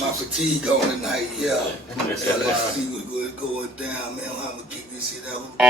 my fatigue on tonight, yeah. Let's see what's going down, man. I'm gonna kick this shit out.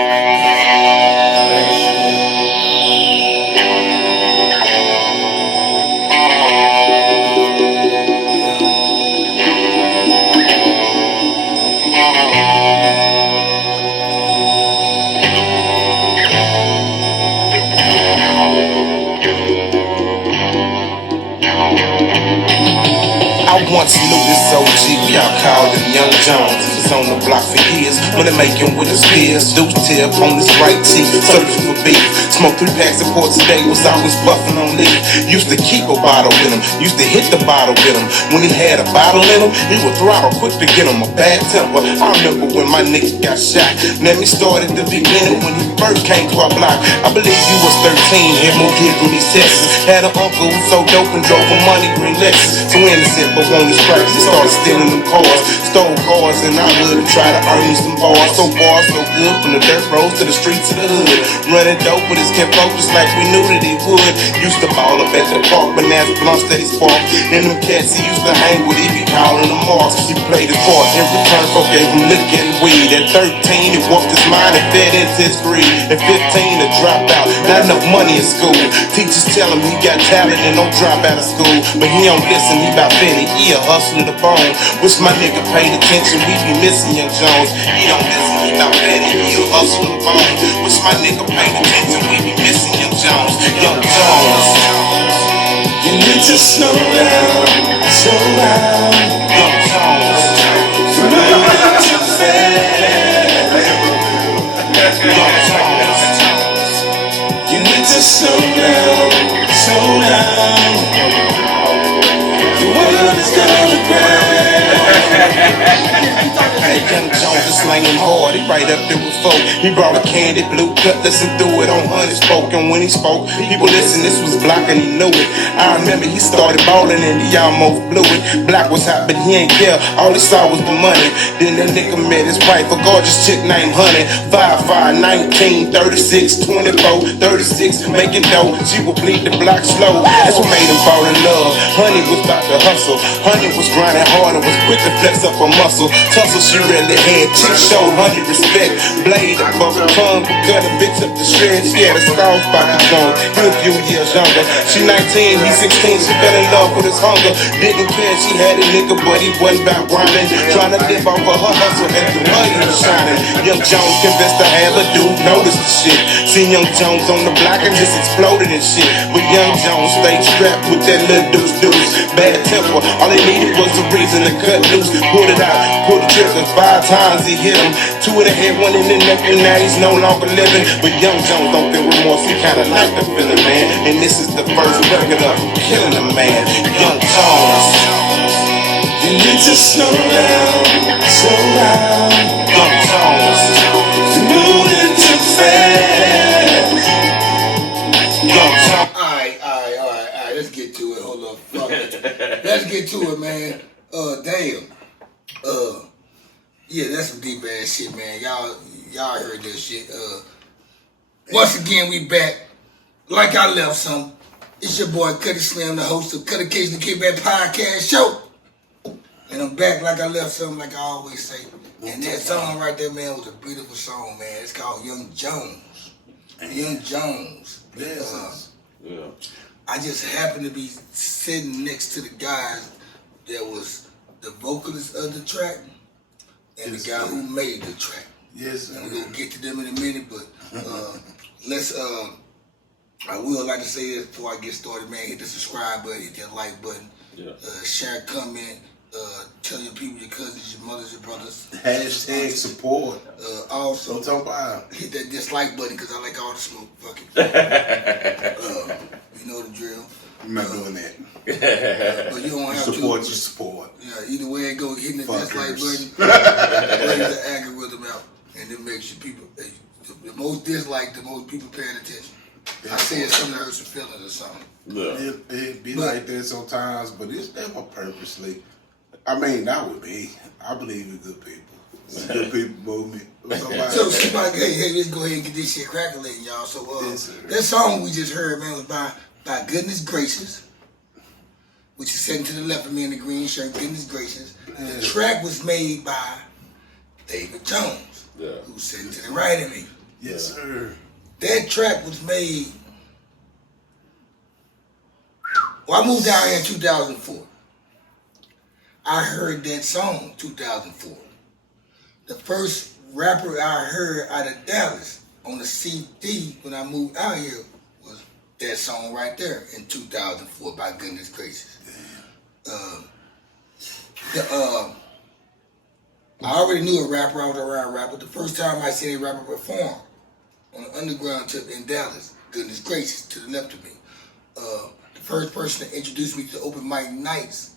I once knew this OG, y'all called him Young Jones. He was on the block for years, money making with his peers. Deuce tip on his right teeth, searching for beef. Smoked 3 packs of ports a day, was always buffing on leaf. Used to keep a bottle with him, used to hit the bottle with him. When he had a bottle in him, he would throttle quick to get him a bad temper. I remember when my nigga got shot. Let me start at the beginning when he first came to our block. I believe you was 13, had moved here from East Texas. Had an uncle who so dope and drove a money green Lexus. So innocent, but on his stripes, he started stealing them cars. Stole cars in our hood and tried to earn some bars. So far, so good, from the dirt roads to the streets of the hood. Running dope with his kin folk just like we knew that he would. Used to ball up at the park, but now blunts that he sparked. And them cats he used to hang with, he be calling them marks. He played his part, in return folk gave him liquor and weed. At 13, he worked his mind and fed into his greed. At 15, he dropped out, not enough money in school. Teachers tell him he got talent and don't drop out of school. But he don't listen, he about 50, he a hustler to bone. Wish my nigga paid attention, we be missing Young Jones. He don't listen, he about 50, he a hustler to bone. Wish my nigga paid attention, we be missing Young Jones. Young Jones. You need to slow down, slow down. Young Jones. You're moving too fast. Young Jones. You need to slow down, slow down. The world is gonna crash. Hey, Young Jones is slanging hard, he right up there with folk. He brought a candy blue cutlass and threw it on honey spoke. And when he spoke, people listen, this was Block and he knew it. I remember he started balling and he almost blew it. Block was hot, but he ain't care, all he saw was the money. Then that nigga met his wife, a gorgeous chick named Honey. 5'5", 19, 36, 24, 36, making dough. She would bleed the block slow, that's what made him fall in love. Honey was about to hustle, Honey was grinding hard and was quick to flex up her muscle. Tussle she really had, chick showed Honey respect. Blade above her tongue, cut a bitch up to shreds. She had a scar spot to Jones, he a few years younger. She 19, he 16, she fell in love with his hunger. Didn't care, she had a nigga, but he wasn't about grinding. Trying to live off of her hustle and the money was shining. Young Jones convinced to have a dude notice the shit. Seen Young Jones on the block and just exploded and shit. But Young Jones stayed strapped with that little deuce. Bad temper, all he needed was a reason to cut loose. Pulled it out, pulled the trigger, 5 times he hit him. 2 in the head, 1 in the neck, and now he's no longer living. But Young Jones don't feel remorse, he kinda like the feeling, man. And this is the first record of killing a man. Young Jones. You need to slow down, slow down. Young Jones. You're moving too fast. Young Jones. Alright, let's get to it. Hold up, fuck it. Let's get to it, man. Damn. Yeah, that's some deep ass shit, man. Y'all heard that shit. Once again, we back. Like I left some. It's your boy Cuddy Slim, the host of Cut Occasion the Kickback Podcast Show. And I'm back like I left something, like I always say. And that song right there, man, was a beautiful song, man. It's called Young Jones. Young Jones. Yeah. I just happened to be sitting next to the guy that was the vocalist of the track and the guy who made the track. Yes, and we're gonna get to them in a minute, but let's I will like to say this before I get started, man. Hit the subscribe button, hit that like button, share, comment, tell your people, your cousins, your mothers, your brothers. Hashtag support. Also, don't talk about hit that dislike button because I like all the smoke. Fuck it. You know the drill. I'm not doing that. But you don't have support to. Your support. Yeah, either way it goes, hitting the dislike button, brings the algorithm out, and it makes you people. The most dislike, the most people paying attention. I say it's something that hurts your feelings or something. Yeah. It be like that sometimes, but it's never purposely. I mean, that would be. I believe in good people. It's a good people movement. So, hey, let's go ahead and get this shit crackling, y'all. So, that song we just heard, man, was by GoodnessGracious. which is sitting to the left of me in the green shirt, Goodness Gracious. The track was made by David Jones, who's sitting to the right of me. Yes, sir. That track was made. Well, I moved down here in 2004. I heard that song 2004. The first rapper I heard out of Dallas on the CD when I moved out here was that song right there in 2004 by Goodness Gracious. I already knew a rapper. I was around rapper. The first time I seen a rapper perform on the underground tip in Dallas, Goodness Gracious, to the left of me. The first person to introduce me to open mic nights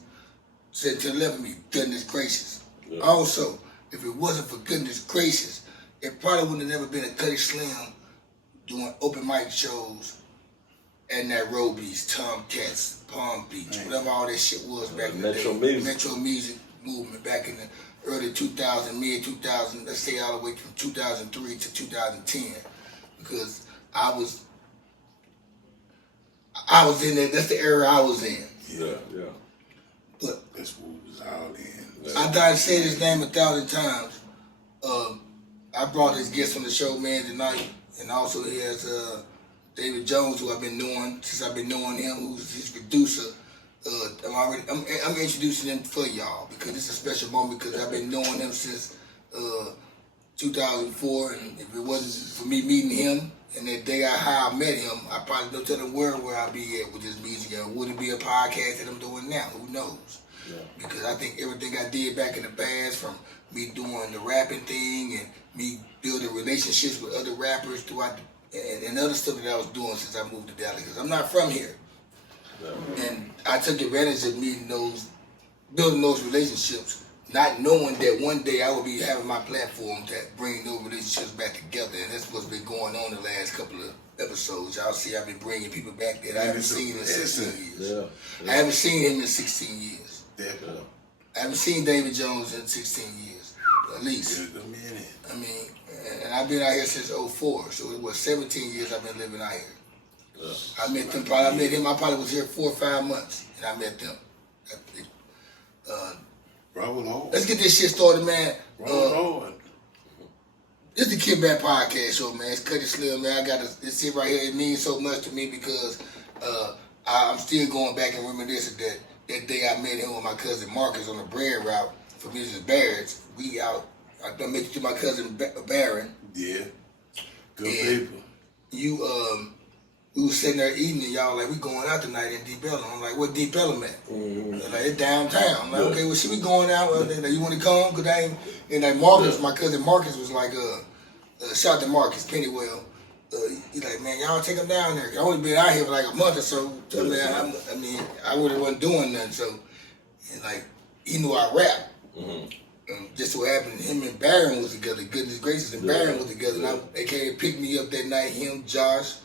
said to the left of me, Goodness Gracious. Yeah. Also, if it wasn't for Goodness Gracious, it probably would have never been a Cuddy Slim doing open mic shows at that Robies, Tomcats, Palm Beach, whatever all that shit was back in the day. Metro Music movement back in the early 2000, mid 2000, let's say all the way from 2003 to 2010, because I was in there. That's the era I was in. Yeah. But that's what we was all in. I gotta say his name 1,000 times. I brought his guest on the show, man, tonight, and also he has David Jones, who I've been knowing since I've been knowing him, who's his producer. I'm introducing him for y'all because it's a special moment because I've been knowing him since 2004, and if it wasn't for me meeting him and that day I met him, I probably don't tell the world where I'd be at with this music, and would it be a podcast that I'm doing now? Who knows? Yeah. Because I think everything I did back in the past, from me doing the rapping thing and me building relationships with other rappers throughout and other stuff that I was doing since I moved to Dallas, because I'm not from here. Yeah. And I took advantage of building those relationships, not knowing that one day I would be having my platform to bring those relationships back together. And that's what's been going on the last couple of episodes. Y'all see I've been bringing people back that I haven't seen in 16 years. Yeah. I haven't seen him in 16 years. Yeah. I haven't seen David Jones in 16 years, at least. I mean, and I've been out here since 04, so it was 17 years I've been living out here. Yeah. I met him, I probably was here 4 or 5 months, and I met them. Let's get this shit started, man. This is the Kid Back Podcast show, man. It's Cuddy Slim, man. I got this shit right here. It means so much to me because I'm still going back and reminiscing that day I met him with my cousin Marcus on the bread route for Mrs. Barrett's. We out. I met you to my cousin Barron. Yeah. Good people. We was sitting there eating, and y'all like, we going out tonight in Deep Elum. I'm like, what Deep Elum at? Mm-hmm. Like, it's downtown. I'm like, okay, well, should we going out? You want to come? Cause and like Marcus, my cousin Marcus was like, shout out to Marcus Pennywell. He's like, man, y'all take him down there. I only been out here for like a month or so. I really wasn't doing nothing. So, and like, he knew I rap. Mm-hmm. Just so happened, him and Barron was together. GoodnessGracious and Barron was together. And they came and picked me up that night. Him, Josh,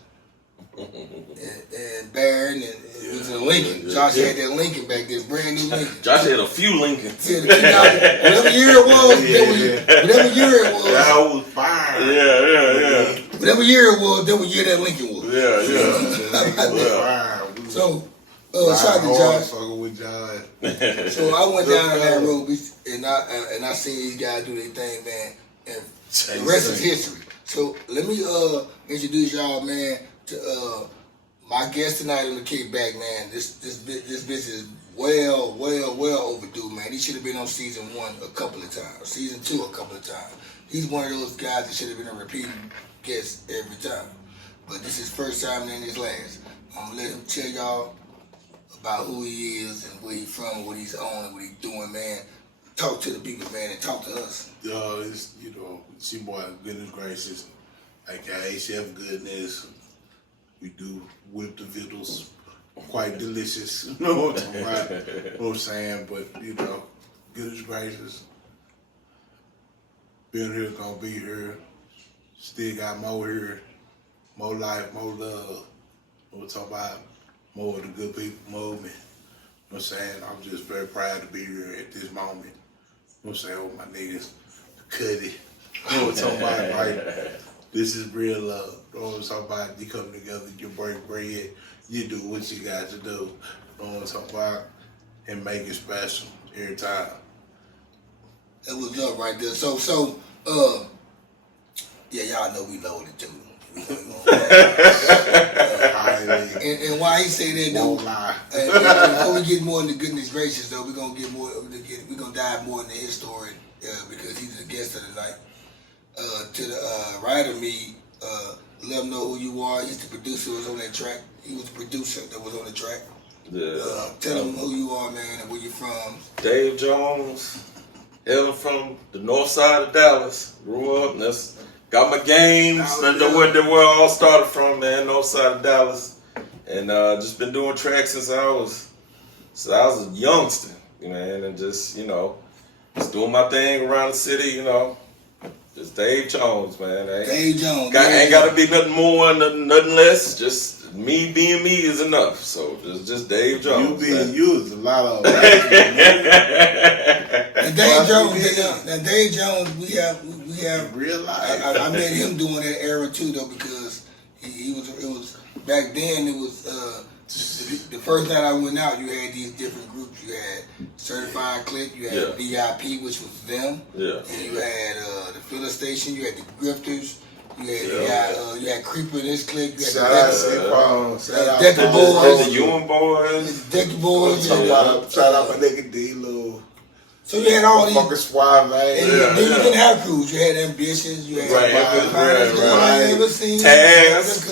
and Barron, and it was a Lincoln. Josh had that Lincoln back there, brand new Lincoln. Josh had a few Lincolns. Whatever year it was, whatever year it was. That was fire. Yeah. Whatever year it was, that was year that Lincoln was. Yeah. So, shout out to Josh. So I went down to that road, and I seen these guys do their thing, man. And the rest is history. So let me introduce y'all, man, to my guest tonight on the Kickback, man. This business is well overdue, man. He should have been on season 1 a couple of times, season 2 a couple of times. He's one of those guys that should have been a repeating guest every time. But this is his first time and his last. I'm gonna let him tell y'all about who he is and where he's from, what he's on, and what he's doing, man. Talk to the people, man, and talk to us. It's, it's your boy, GoodnessGracious, aka Chef Goodness. We do whip the victuals, quite delicious. You know what I'm saying? But, GoodnessGracious, been here, gonna be here, still got more here, more life, more love. We're talking about more of the good people movement. You know what I'm saying? I'm just very proud to be here at this moment. You know what I'm saying? With my niggas, Cuddy. You know what I'm talking about? Right? This is real love. You know what I'm talking about? You come together, you break bread, you do what you got to do. You know what I'm talking about? and make it special every time. It was up right there. Yeah, y'all know we loaded too. And why he say that though? And before we get more into Goodness Gracious though, we're gonna dive more into his story because he's the guest of the night. To the writer me, let him know who you are. He's the producer who was on that track. He was the producer that was on the track. Yeah. Tell him who you are, man, and where you're from. Dave Jones, hailing from the north side of Dallas. Grew up, and got my games. That's where they all started from, man. North side of Dallas, and just been doing tracks since I was a youngster, man, and just doing my thing around the city, Just Dave Jones, man. Dave Jones. Ain't got to be nothing more, nothing less. Just me being me is enough. So just Dave Jones. You being you is a lot of. And Dave Jones, we have real life. I met him during that era too, though, because it was back then. It was the first night I went out. You had these different groups. You had Certified Click. You had V.I.P, which was them. Yeah. And you had the Filler Station. You had the Grifters. You had Creeper in this clique. You had Shout out Decky Boys. The Ewing Boys. Decky Boys. Shout out my nigga D-Lo. So you had all these. Fucking Suave. And then you didn't have crews. You had Ambitions. You had Right. Tags.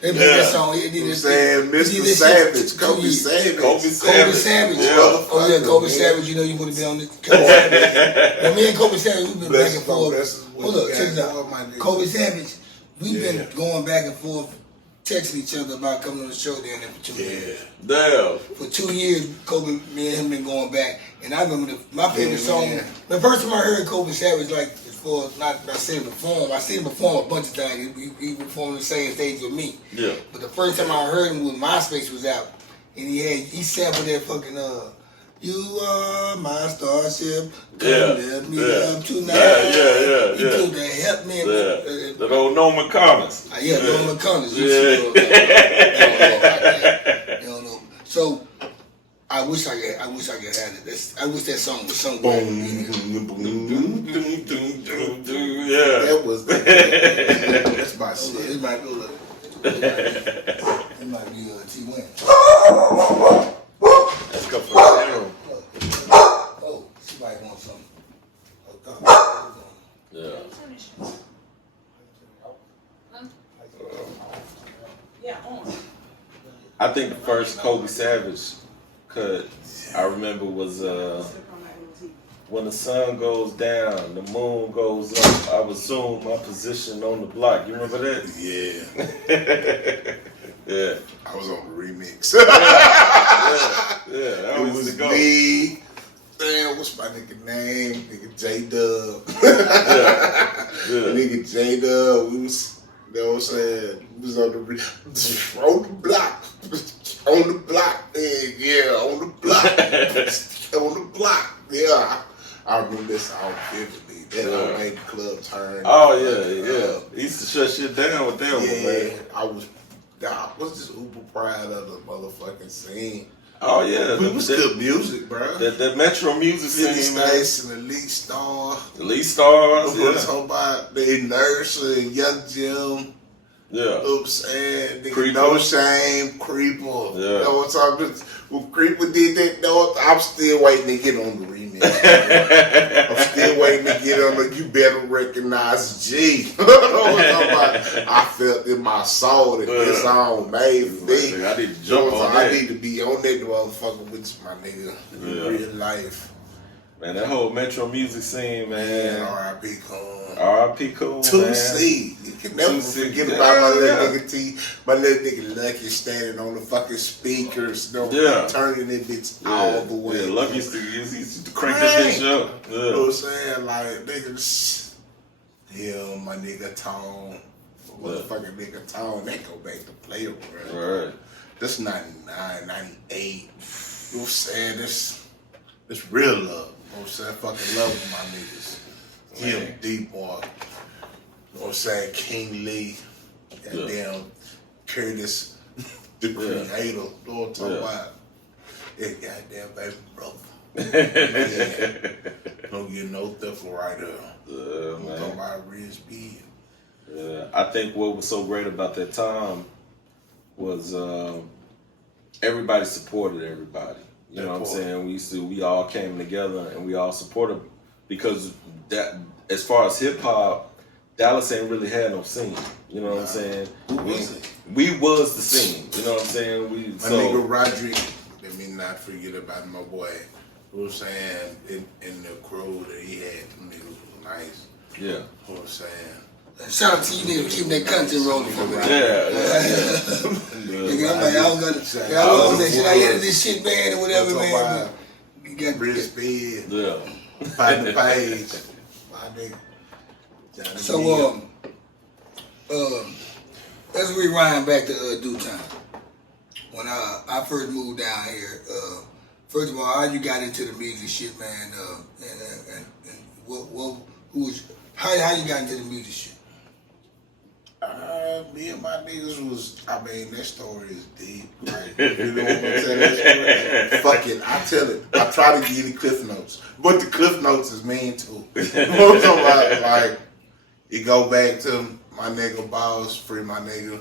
They played that song. Mr. Savage, Kobe Savage. Kobe Savage. Yeah. Oh yeah, Kobe Savage. You know you want to be on this. Kobe Savage. Now, me and Kobe Savage, we've been back and forth. Hold up, check it out. Kobe Savage, we've been going back and forth, texting each other about coming on the show down there for 2 years. Damn. For 2 years, Kobe, me and him been going back, and I remember my favorite song. The first time I heard Kobe Savage, like, as far as not seeing him perform, I seen him perform a bunch of times. He performed on the same stage with me. Yeah. But the first time I heard him when MySpace was out, and he sampled that fucking "You Are My Starship, come lift me up tonight." He told that help me. That old Norman Connors. Norman Connors. You don't know. So I wish I could have it. I wish that song was somewhere. That was that's my shit. It might be T-Win. Let's go for it. Oh, somebody wants something. Yeah. I think the first Kobe Savage cut I remember was when the sun goes down, the moon goes up, I would assume my position on the block. You remember that? Yeah. Yeah. I was on the remix. Yeah. That It was go. me. Damn, what's my nigga name? Nigga J-Dub. Nigga J-Dub. We was, you know what I'm saying? We was on the block. On the block. Yeah, on the block. On the block. Yeah. I remember this song vividly. That made the club turn. Oh, yeah. He used to shut shit down with them, man. I was just uber proud of the motherfucking scene. Oh, yeah. We was good music, bro. That Metro music scene, man. Nice and Elite Star. Elite Stars, We're talking about the Inertia and Young Jim. Yeah. You know what I'm saying? Creeper. No Shame, Creeper. Yeah. You know what I'm talking about? When Creeper did that, no, I'm still waiting to get on the remix. I'm still waiting to get on the You Better Recognize G. You know what I'm talking about? I felt in my soul that this song made for me. I need to jump on that. I need to be on that motherfucker with my nigga in real life. Man, that whole Metro music scene, man. R.I.P. Coon. R.I.P. Coon, 2C. You can never forget about my little nigga T. My little nigga Lucky standing on the fucking speakers, turning that bitch all the way. Yeah, Lucky used to crank that bitch up. You know what I'm saying? Like, niggas, my nigga Tone, motherfucking nigga Tone, they go back to play around. Right. That's 99, 98. You know what I'm saying? This real love. You know what I'm saying? Fucking love with my niggas. Him, D-Boy. You know what I'm saying? King Lee. Goddamn Curtis. The creator, Lord, talk about that goddamn baby brother. Don't get no theft right there. Man. Talking about real speed. I think what was so great about that time was everybody supported everybody. You know what I'm saying? We all came together and we all supported, because that, as far as hip hop, Dallas ain't really had no scene. You know what I'm saying? We was the scene. You know what I'm saying? My nigga Roderick, let me not forget about my boy. You know what I'm saying? In the crew that he had, them niggas was nice. Yeah. You know what I'm saying? Shout out to you niggas keeping that content rolling for me. Yeah. Nigga, I'm like, I was gonna shit. I edit this shit, man, or whatever, man. You got real speed. Yeah. Find the page. My nigga. So, let's rewind back to due time. When I first moved down here, first of all, how you got into the music shit, man, and how you got into the music shit? Me and my niggas was, I mean, that story is deep. Like, you know what I'm saying? That story? Fuck it, I tell it. I try to give you the cliff notes, but the cliff notes is mean too. You know what I'm talking about? Like, it go back to my nigga Boss, free my nigga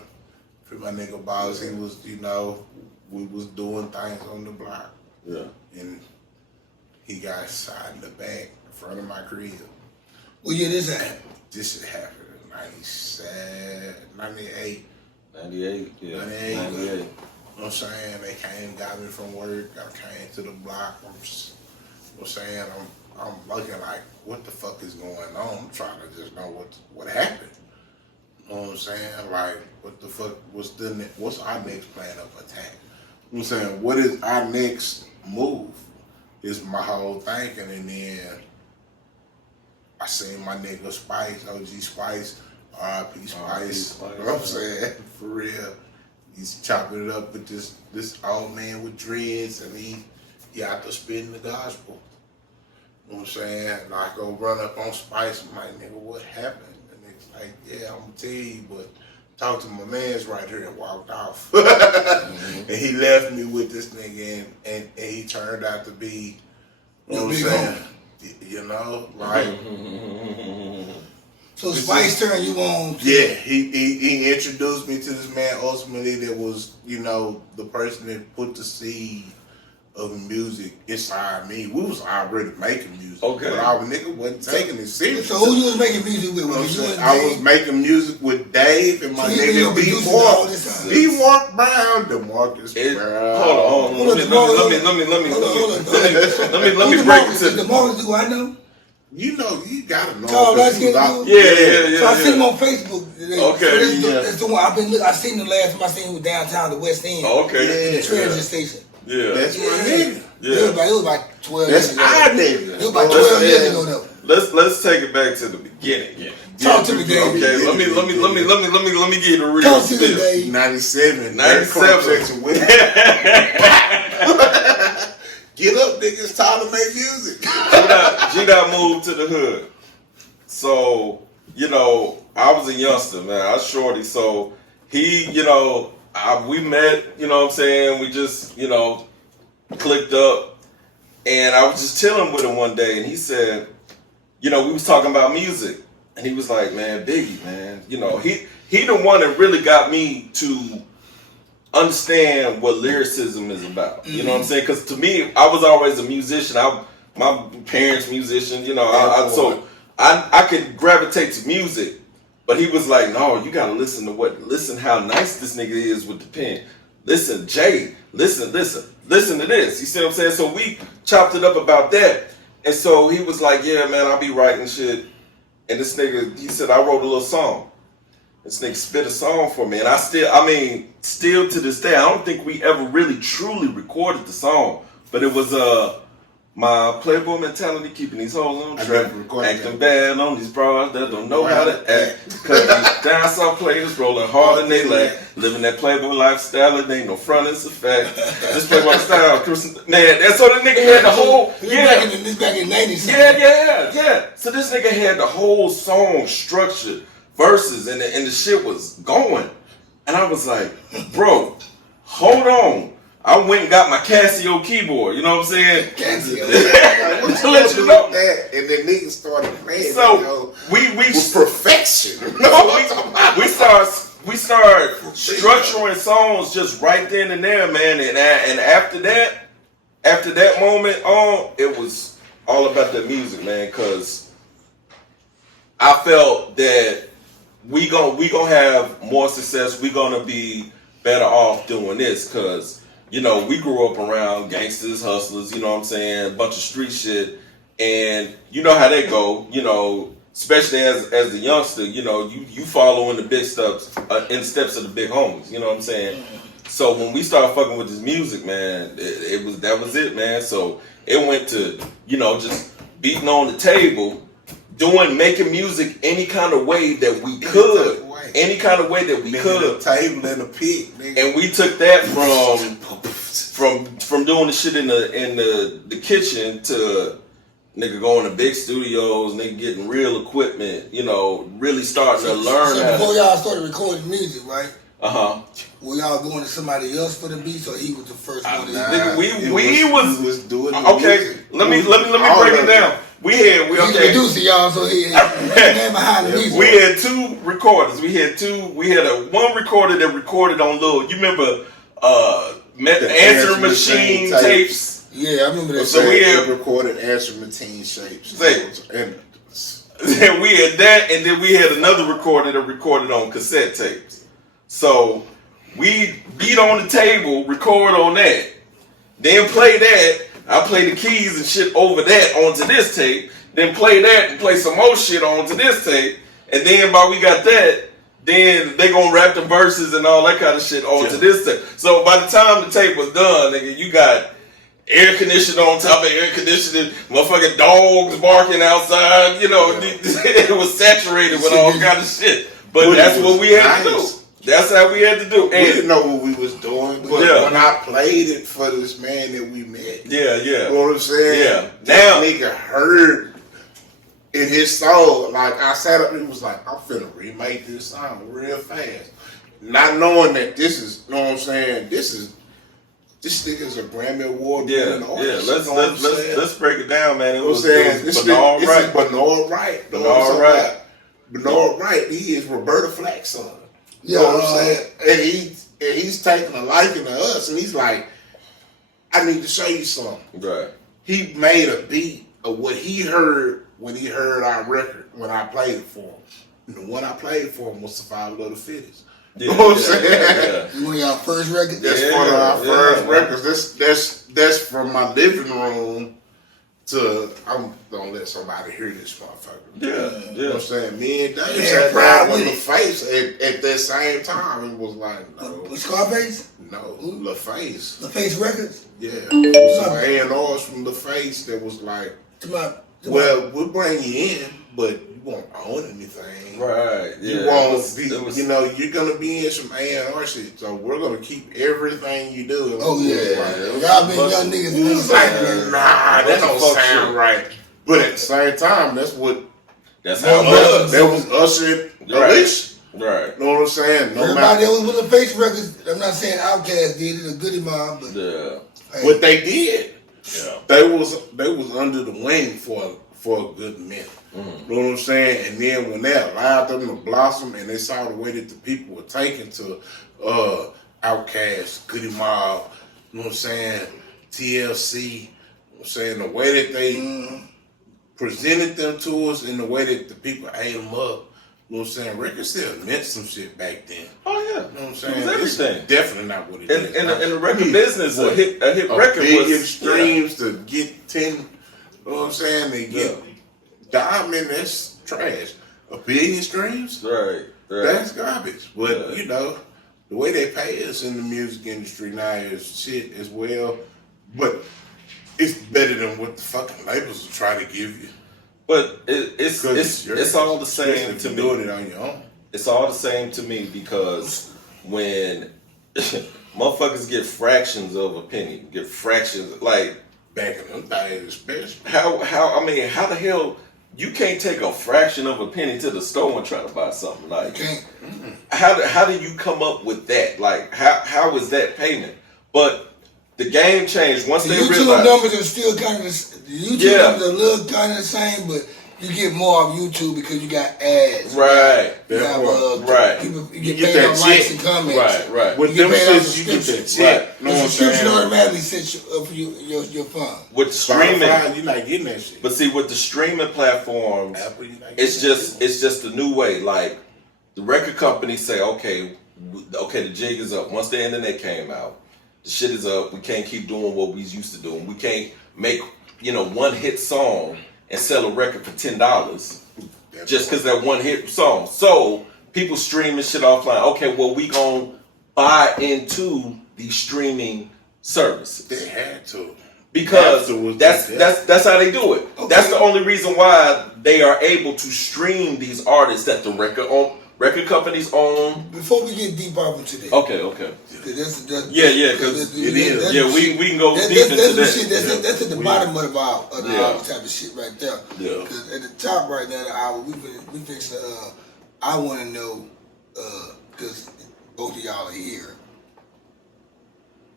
Boss. He was, you know, we was doing things on the block. Yeah. And he got shot in the back in front of my crib. Well, yeah, this happened. This shit happened in 97, 98. 98, yeah. 98. 98. You know what I'm saying? They came, got me from work. I came to the block. You know what I'm saying? I'm looking like, what the fuck is going on? I'm trying to just know what happened. You know what I'm saying? Like, what the fuck, what's our next plan of attack? You know what I'm saying? What is our next move? Is my whole thinking. And then I seen my nigga Spice, OG Spice, R.I.P. Spice. You know what I'm saying? For real. He's chopping it up with this old man with dreads, and he out there spitting the gospel. You know what I'm saying? And I go run up on Spice, I'm like, nigga, what happened? And it's like, yeah, I'm gonna tell you, but talk to my man's right here, and walked off. And he left me with this nigga, and he turned out to be, you know what I'm saying? You know, like. So Spice turned you on. Yeah, he introduced me to this man ultimately that was, you know, the person that put the seed of music inside me. We was already making music. Okay. But our nigga wasn't taking it serious. So who you was making music with? I was making music with Dave and my nigga B. Mark Brown, DeMarcus Brown. Hold on. Let me break this in. DeMarcus, do I know? You know, you gotta know. Oh, that's good. Yeah. So I seen him on Facebook. Okay. So that's the one I seen the last time I seen him was downtown the West End. Okay. The transit station. Yeah. That's my nigga. Yeah. It was about 12 years That's ago. our nigga. It was about 12 years ago though. Let's take it back to the beginning again. Talk to me, Dave. Okay, let me get you the real Talk to me, spill. Dave. 97. Get up, nigga. It's time to make music. G-Dot moved to the hood. So, you know, I was a youngster, man. I was shorty. So he, you know, we met, you know what I'm saying? We just, you know, clicked up. And I was just chilling with him one day. And he said, you know, we was talking about music. And he was like, man, Biggie, man. You know, he the one that really got me to understand what lyricism is about. You know what I'm saying? Because to me, I was always a musician. My parents musicians, you know, so I could gravitate to music. But he was like, no, you gotta listen how nice this nigga is with the pen. Listen, Jay, listen to this. You see what I'm saying? So we chopped it up about that. And so he was like, yeah, man, I'll be writing shit. And this nigga, he said, I wrote a little song. This nigga spit a song for me. And still to this day, I don't think we ever really truly recorded the song. But it was my playboy mentality, keeping these hoes on track, acting bad on these bras that don't know how to act. Cause these down south players rolling hard in they lack, living that playboy lifestyle, it ain't no front, it's a fact. This playboy style, man, that's so the nigga had the whole, This back in 90s. Yeah. So this nigga had the whole song structured, verses, and the shit was going. And I was like, bro, hold on. I went and got my Casio keyboard. You know what I'm saying? Casio. What you Let you do know. with that? And then niggas started playing. So we with perfection. we start structuring songs just right then and there, man. And after that moment on, it was all about the music, man. Cause I felt that we gonna have more success. We gonna be better off doing this, cause you know we grew up around gangsters, hustlers. You know what I'm saying? A bunch of street shit, and you know how they go. You know, especially as the youngster. You know, you follow in the big steps, in the steps of the big homies. You know what I'm saying? So when we started fucking with this music, man, that was it, man. So it went to just beating on the table. Making music any kind of way that we could. Any kind of way that we could. A table and a pit, nigga. And we took that from doing the shit in the kitchen to nigga going to big studios, nigga getting real equipment, really starting to learn. So before y'all started recording music, right? Uh-huh. Were y'all going to somebody else for the beats, or he was the first one? Nigga, we was doing okay. music. Let me break it down. He's the producer, y'all, so he man behind the music. We had two recorders. We had one recorder that recorded on little. You remember answering machine tapes? Yeah, I remember that. So we had recorded answering machine shapes. And we had that, and then we had another recorder that recorded on cassette tapes. So we beat on the table, record on that, then play that. I play the keys and shit over that onto this tape, then play that and play some more shit onto this tape, and then while we got that, then they gonna rap the verses and all that kind of shit onto this tape. So by the time the tape was done, nigga, you got air conditioning on top of air conditioning, motherfucking dogs barking outside, it was saturated with all kind of shit. But that's what we had to do. That's how we had to do. We didn't know what we was doing, but when I played it for this man that we met, you know what I'm saying? Yeah. Now nigga heard in his soul, like I sat up and was like, I'm finna remake this song real fast, not knowing that this is, you know what I'm saying? This nigga's a Grammy Award winning artist. Let's break it down, man. It was Bernard Wright. Bernard Wright. He is Roberta Flack's son. You know what I'm saying? And he's taking a liking to us, and he's like, I need to show you something. Right. He made a beat of what he heard when he heard our record, when I played it for him. And the one I played for him was Survival of the Fittest. You know what I'm saying? One of y'all first records? That's one of our first records. That's from my living room to, I'm gonna let somebody hear this motherfucker. Yeah. You know what I'm saying? Me and Dave sat down with LaFace at that same time and was like, no. With Scarface? No, LaFace. LaFace Records? Yeah. Some A&Rs from LaFace that was like, well, we'll bring you in, but you won't own anything. Right. Yeah. You won't be, you're gonna be in some A&R shit, so we're gonna keep everything you do. Oh yeah. Y'all been young niggas. It was like, nah, that don't sound right. But at the same time, that's how that was Usher and Alicia. Right. You know what I'm saying? Everybody that was with LaFace Records, I'm not saying Outkast did it, or Goody Mob, but what they did, they was under the wing for a good minute. Mm-hmm. You know what I'm saying? And then when they allowed them to blossom and they saw the way that the people were taken to Outkast, Goody Mob, you know what I'm saying, TLC, you know what I'm saying, the way that they presented them to us and the way that the people ate them up, you know what I'm saying, record still meant some shit back then. Oh yeah. You know what I'm saying? It was everything. It's definitely not what it is. In the record business, a hit record billion was streams to get 10, you know what I'm saying, they get diamond, that's trash. A billion streams? Right. That's garbage. But the way they pay us in the music industry now is shit as well. But it's better than what the fucking labels will try to give you. But it's all the same to me. Doing it on your own. It's all the same to me because when motherfuckers get fractions of a penny, like back in them days, especially. How the hell you can't take a fraction of a penny to the store and try to buy something? Like, how do you come up with that? Like, how is that payment? But the game changed once they YouTube realized. numbers are still kind of the YouTube numbers are a little kind of the same, but you get more of YouTube because you got ads. Right. You have, right. People, you You get get paid that on likes check. and comments. Right. With You them get paid off shits, you get that subscription. check. The subscription automatically sets you up for your fund. With the streaming, Spotify, you're not getting that shit. but see, with the streaming platforms, Apple, you're not it's getting just a new way. Like the record companies say, okay, the jig is up. Once the internet came out, the shit is up. We can't keep doing what we used to do. We can't make one hit song and sell a record for $10 just because that one hit song. So people streaming shit offline. Okay, well we gonna buy into the streaming services. They had to. Because Afterwards, that's how they do it. Okay. That's the only reason why they are able to stream these artists that the record companies own. Before we get deep off into that. Okay. That's Because it is. Yeah, we can go deep into that. That's at the bottom of the hour type of shit right there. Yeah. Because at the top right now of the hour, we fix I want to know, because both of y'all are here.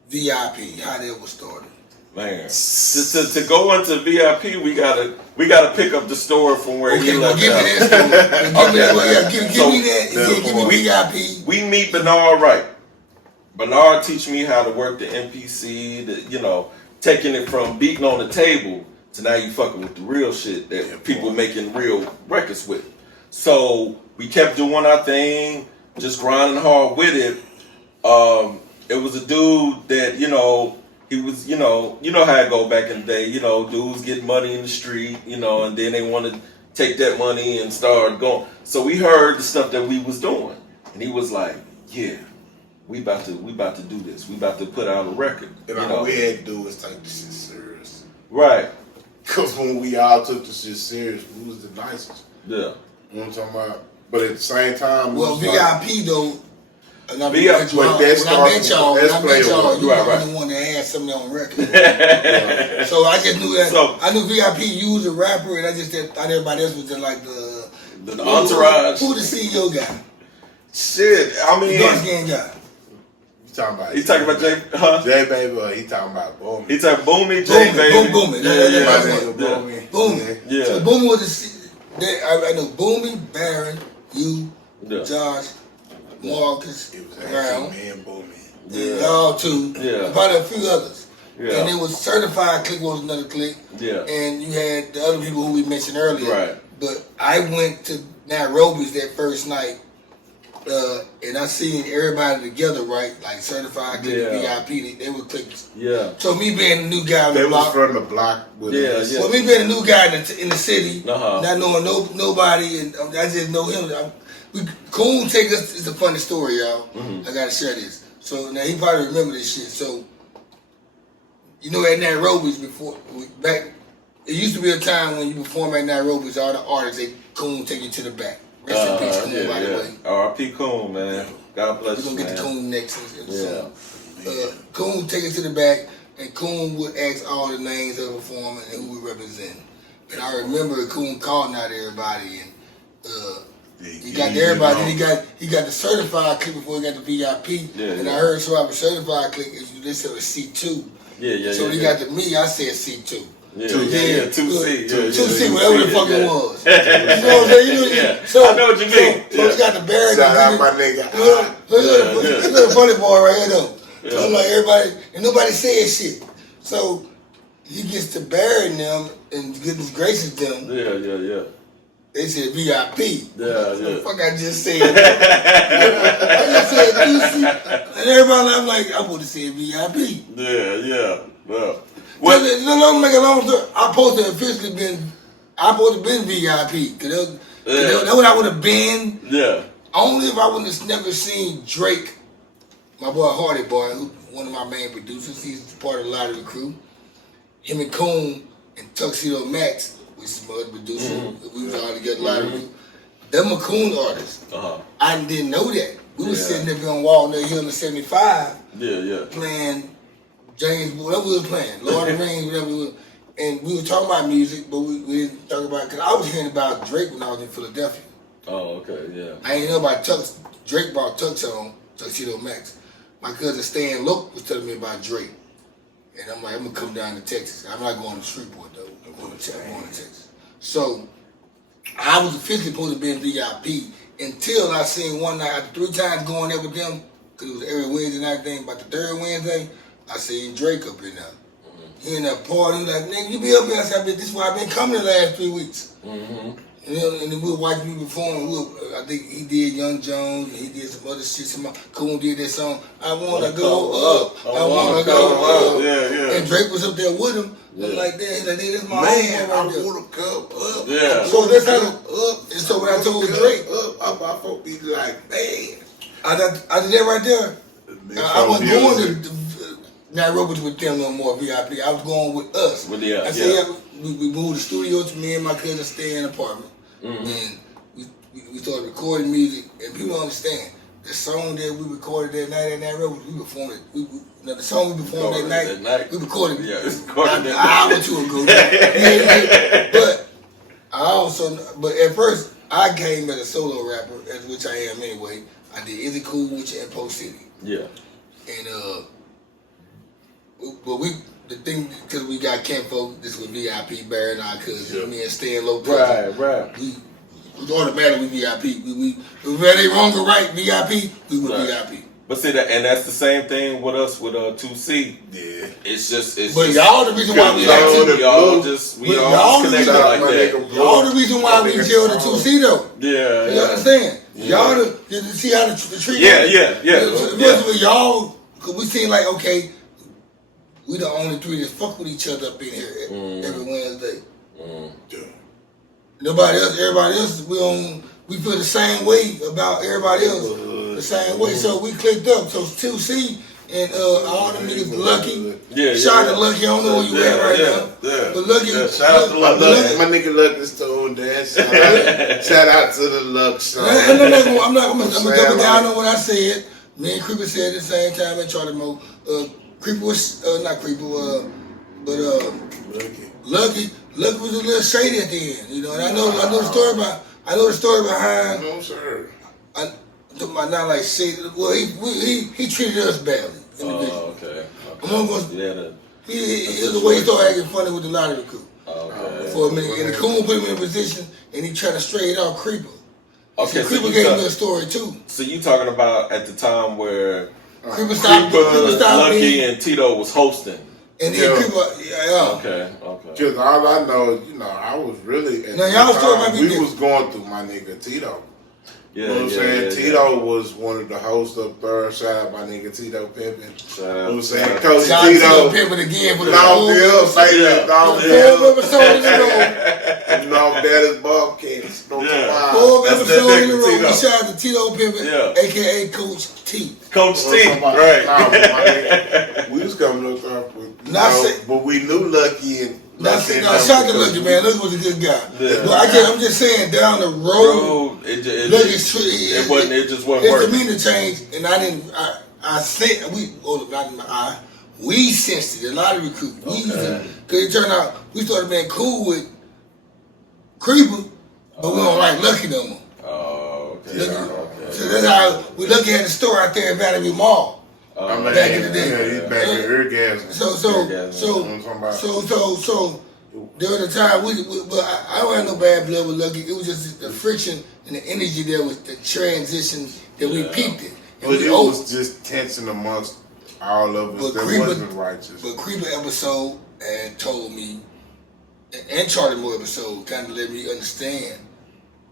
V.I.P. How that was started. Man, to go into VIP, we gotta pick up the story from where he left give me out. that story. Give me that. Give me VIP. We meet Bernard Wright. Bernard teach me how to work the MPC, taking it from beating on the table to now you fucking with the real shit that people making real records with. So we kept doing our thing, just grinding hard with it. It was a dude that, he was, you know how it go back in the day, dudes get money in the street, and then they want to take that money and start going. So we heard the stuff that we was doing, and he was like, yeah, we about to do this. We about to put out a record. And all we had to do was take this shit serious. Right. Because when we all took this shit serious, we was the nicest. Yeah. You know what I'm talking about? But at the same time, Well, VIP though. And I VIP, when I met y'all, you right. were the one that had something on record. So I just knew that. So- I knew VIP used a rapper, and I just thought everybody else was just like The entourage. Who the CEO guy? Shit, I mean, Dark skin guy. You talking about? he talking about J Baby, or he talking about Boomy? He talking Boomy, J Baby. Boomy. Boomy. Boomy. Yeah. So Boomy was I know Boomy, Baron, you, Yeah. Josh, Marcus, It was Brown, actually me and Boomy. Yeah. y'all two, Yeah. probably a few others. Yeah. And it was Certified Click was another click. Yeah. And you had the other people who we mentioned earlier. Right. But I went to Nairobi's that first night, and I seen everybody together, right? Like Certified Click and Yeah. VIP, they were clicks. Yeah. So me being a new guy on They the was block. from the block with Yeah, us. yeah. So me being a new guy in the city, Uh-huh. not knowing nobody, and I just know him. Coon take us. It's a funny story, y'all. Mm-hmm. I gotta share this. So now he probably remember this shit. So at Nairobi's back, it used to be a time when you perform at Nairobi's, all the artists Coon take you to the back. Rest in peace, Coon, by the way. R.I.P. Coon, man. God bless We're you, gonna get man. to Coon next. Yeah. So, Coon take us to the back, and Coon would ask all the names of the performer and who we represent. And I remember Coon calling out everybody, and he got to everybody. Then he got the Certified Click before he got the VIP. Yeah, and yeah. I heard so I was Certified Click is you listen to C2. Yeah. So he got to me, I said C2. Yeah, 2C. yeah, 2C. 2C, whatever the fuck it was. You know what I'm saying? Yeah. So, I know what you mean. So he got the Barry. Shout out my nigga. This little funny boy right here though. So I'm like everybody, and nobody said shit. So he gets to Barry and them and GoodnessGracious them. Yeah. They said VIP. Yeah. The fuck I just said. I just said QC. And everybody, I'm like, I would have said VIP. Yeah. Well, Don't make a long story. I supposed to officially been VIP. Cause that's what I would have been. yeah. Only if I would have never seen Drake, my boy Hardy Boy, who one of my main producers. He's part of a lot of the crew. Him and Coon and Tuxedo Max, which is my other producer. We was all together a lot of them. Them are Coon artists. Uh-huh. I didn't know that. We was sitting there on Walnut Hill in '75 Yeah. playing James, whatever we was playing, Lord of the Rings, whatever we was. And we were talking about music, but we didn't talk about, because I was hearing about Drake when I was in Philadelphia. Oh, okay, yeah. I ain't know about Tux Drake brought Tuxedo Max. My cousin Stan Loke was telling me about Drake. And I'm like, I'm gonna come down to Texas. I'm not going to Shreveport though. I'm going to Texas. So I was officially supposed to be in VIP until I seen one night, after 3 times going there with them, because it was every Wednesday night thing, about the 3rd Wednesday, I seen Drake up in there. He in that party, like, nigga, you be up here. I said, this is why I've been coming the last 3 weeks. And then we were watching me perform. I think he did Young Jones, and he did some other shit. Coon did that song, I Wanna Go Up. I Wanna Go Up. Yeah. And Drake was up there with him. I'm like, that. He's like, this is my Man, homie I right there. wanna come up. Yeah. So that's how, Up. and so when I told Drake, up, I folk be like, man. I did that right there. I wasn't going to Nairobi with them no more, VIP. I was going with us. With the I said, we moved the studio to me and my cousin stay in an apartment. And we started recording music, and people don't understand. The song that we recorded that night at Nairobi, we performed it. The song we performed that night, we recorded it an hour or 2 ago. But but at first, I came as a solo rapper, as which I am anyway. I did Is It Cool with you in Post City. Yeah. And but the thing, because we got kinfolk, this was VIP, Barry and I, cause me and Stan Low. Right. We automatically VIP. Whether they wrong or right, VIP, we were VIP. But see that, and that's the same thing with us with 2C. Yeah. It's just. But y'all the reason why we got we all connected like that. Y'all the reason why we jailed the 2C though. Yeah. You understand? Y'all the see how the treat. Yeah. Y'all, cause we seem like okay. We the only 3 that fuck with each other up in here every Wednesday. Nobody else, everybody else, we feel the same way about everybody else. The same way. So we clicked up. So 2C and all them niggas Lucky. Shout out to Lucky, I don't know where you at right now. But Lucky. Shout out to Lucky. My nigga Lucky's told that. Shout out to the Luck song. I'm gonna double down on what I said. Me and Creeper said at the same time and Charlie Mo. Creeper was not Creeper, but Lucky was a little shady at the end, you know. And I know the story behind. No sir. Not like shady. Well, he treated us badly. Okay. It was the way he started acting funny with the lottery coup. Okay. For a minute, and the coon put him in a position, and he tried to straight out Creeper. Okay. So Creeper gave me a story too. So you talking about at the time where Creeper stopped Lucky being, and Tito was hosting. and then Creeper, Okay. Because all I know, I was really at now y'all the still time, might be we was going through my nigga Tito. Yeah, You know what I'm saying? Tito was one of the hosts up there. Shout out my nigga Tito Pimpin. Shout out. You know what I'm saying? Coach Shout out to Tito. Pimpin again for the Long Bill, baby. Long Bill. episodes in a row. Long Daddy's Bobcats. No Yeah. 4 That's episodes that in a nigga, row. Tito. We shout out to Tito Pimpin, Yeah. aka Coach T. Coach T. Right. We was coming up with, but we knew Lucky and. Now, shout out to Lucky, man. Lucky was a good guy. Yeah. But I'm just saying, down the road, It Lucky's just wasn't it's working. the meaning change, and I didn't. I said we sensed it. A lot of recruits. Because it turned out we started being cool with Creeper, but we don't like Lucky no more. Oh, okay. So that's how we Lucky had the store out there at Valley Mall. Back in the day. Yeah, he's back in Ergasm. So there was a time but I don't have no bad blood with Lucky. It was just the friction and the energy there was the transition that we peaked it. But it was just tension amongst all of us that wasn't righteous. But Creeper episode and told me, and Charlie Moore episode kind of let me understand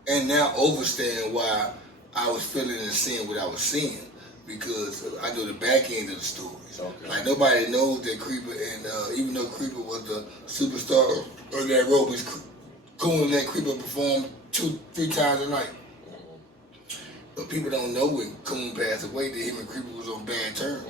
and now understand why I was feeling and seeing what I was seeing. Because I know the back end of the stories. Okay. Like nobody knows that Creeper, and even though Creeper was the superstar on that road, was Coon let Creeper perform 2-3 times a night. But people don't know when Coon passed away that him and Creeper was on bad terms.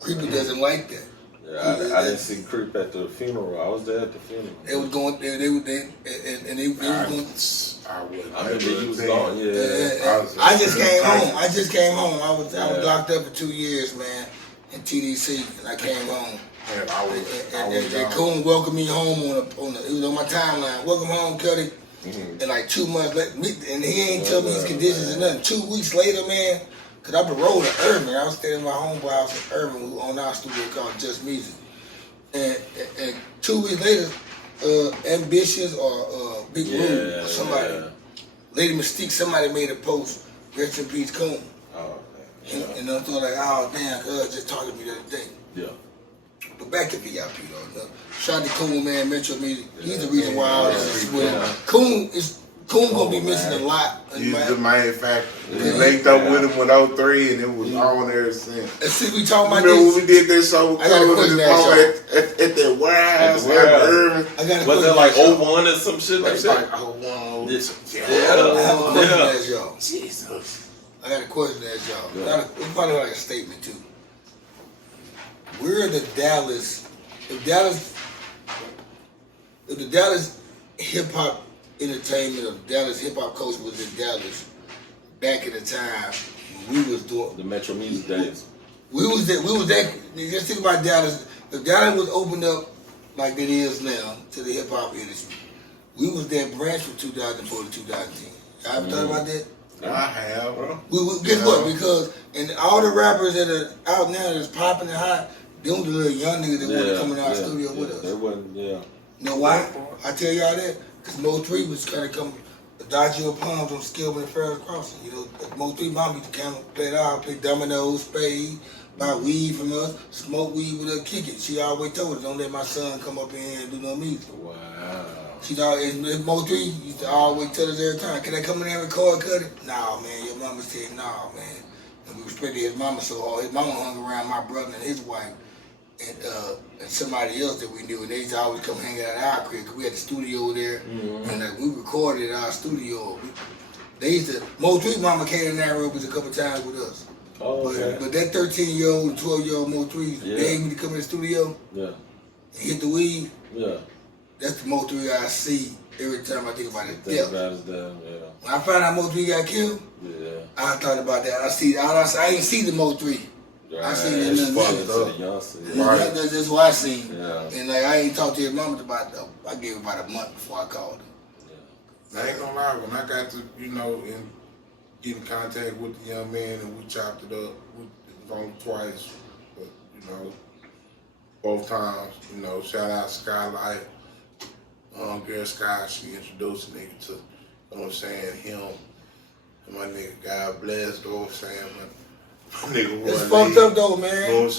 Creeper doesn't like that. Yeah, I didn't see Creep at the funeral. I was there at the funeral. They was going. They were going. I wouldn't. I remember he was gone. Yeah. I just came home. I was locked up for 2 years, man, in TDC, and I came home. And Coon welcomed me home on it was on my timeline. Welcome home, Cuddy. And like 2 months later, and he ain't tell me his conditions and nothing. 2 weeks later, man, cause I been rolling in Irving. I was staying in my homeboy house in Irving, who owned our studio called Just Music. And 2 weeks later, Ambitious or Big Room or somebody, Lady Mystique, somebody made a post, rest in peace, Coon. Oh, And I thought like, oh damn, cuz just talked to me the other day. yeah. But back to V.I.P. though. Shout out to Coon, man, Metro Music. He's the reason why all this is with Coon gonna be missing a lot. He's the main factor. We linked up with him with 03 and it was on there since. And since we talking about Remember this, when we did that show I got a question at that warehouse At the warehouse. Irving? I got a Was it question like to ask y'all. 01 or some shit like It's that? like, oh, wow. Yeah. I have a question to ask y'all. Jesus. I got a question to ask y'all. Yeah. It's probably like a statement too. Where are the Dallas, if the Dallas hip hop entertainment or Dallas hip hop culture was in Dallas back in the time when we was doing, The Metro Music days. we was that, just think about Dallas, if Dallas was opened up like it is now to the hip hop industry, we was that branch from 2004 to 2010. Y'all ever thought about that? I have, bro. Guess what? Because and all the rappers that are out now that's popping and hot, them the little young niggas that want to come in our studio with us. They wasn't, You know why? I tell y'all that because Mo 3 was kind of coming. Dodging Palms on Skillman and Ferris Crossing. You know, Mo 3 mom used to come play it out, play dominoes, spade, buy weed from us, smoke weed with her, kick it. She always told us, don't let my son come up in here and do no music. Wow. She's always, Mo 3 used to always tell us every time, can I come in there and record, cut it? Nah, man, your mama said, nah, man. And we respected his mama so hard. His mama hung around my brother and his wife and somebody else that we knew. And they used to always come hang out at our crib because we had the studio there. And like, we recorded at our studio. They used to, Mo 3 mama came in that room a couple times with us. Oh, okay. But that 13-year-old, 12-year-old Mo 3 begged me to come in the studio and hit the weed. Yeah. That's the Mo 3 I see every time I think about his Think death. about his death, When I found out Mo 3 got killed, I thought about that. I ain't see the Mo 3. Right. I seen it in the Right. That's what I seen. Yeah. And like I ain't talked to his mama about it. I gave her about a month before I called her. I ain't gonna lie, when I got to, and get in contact with the young man and we chopped it up, it was only twice, but, both times, shout out Skylight, girl Sky, she introduced a nigga to, him, and my nigga, God bless, my nigga It's Roy fucked Lee, up though, man.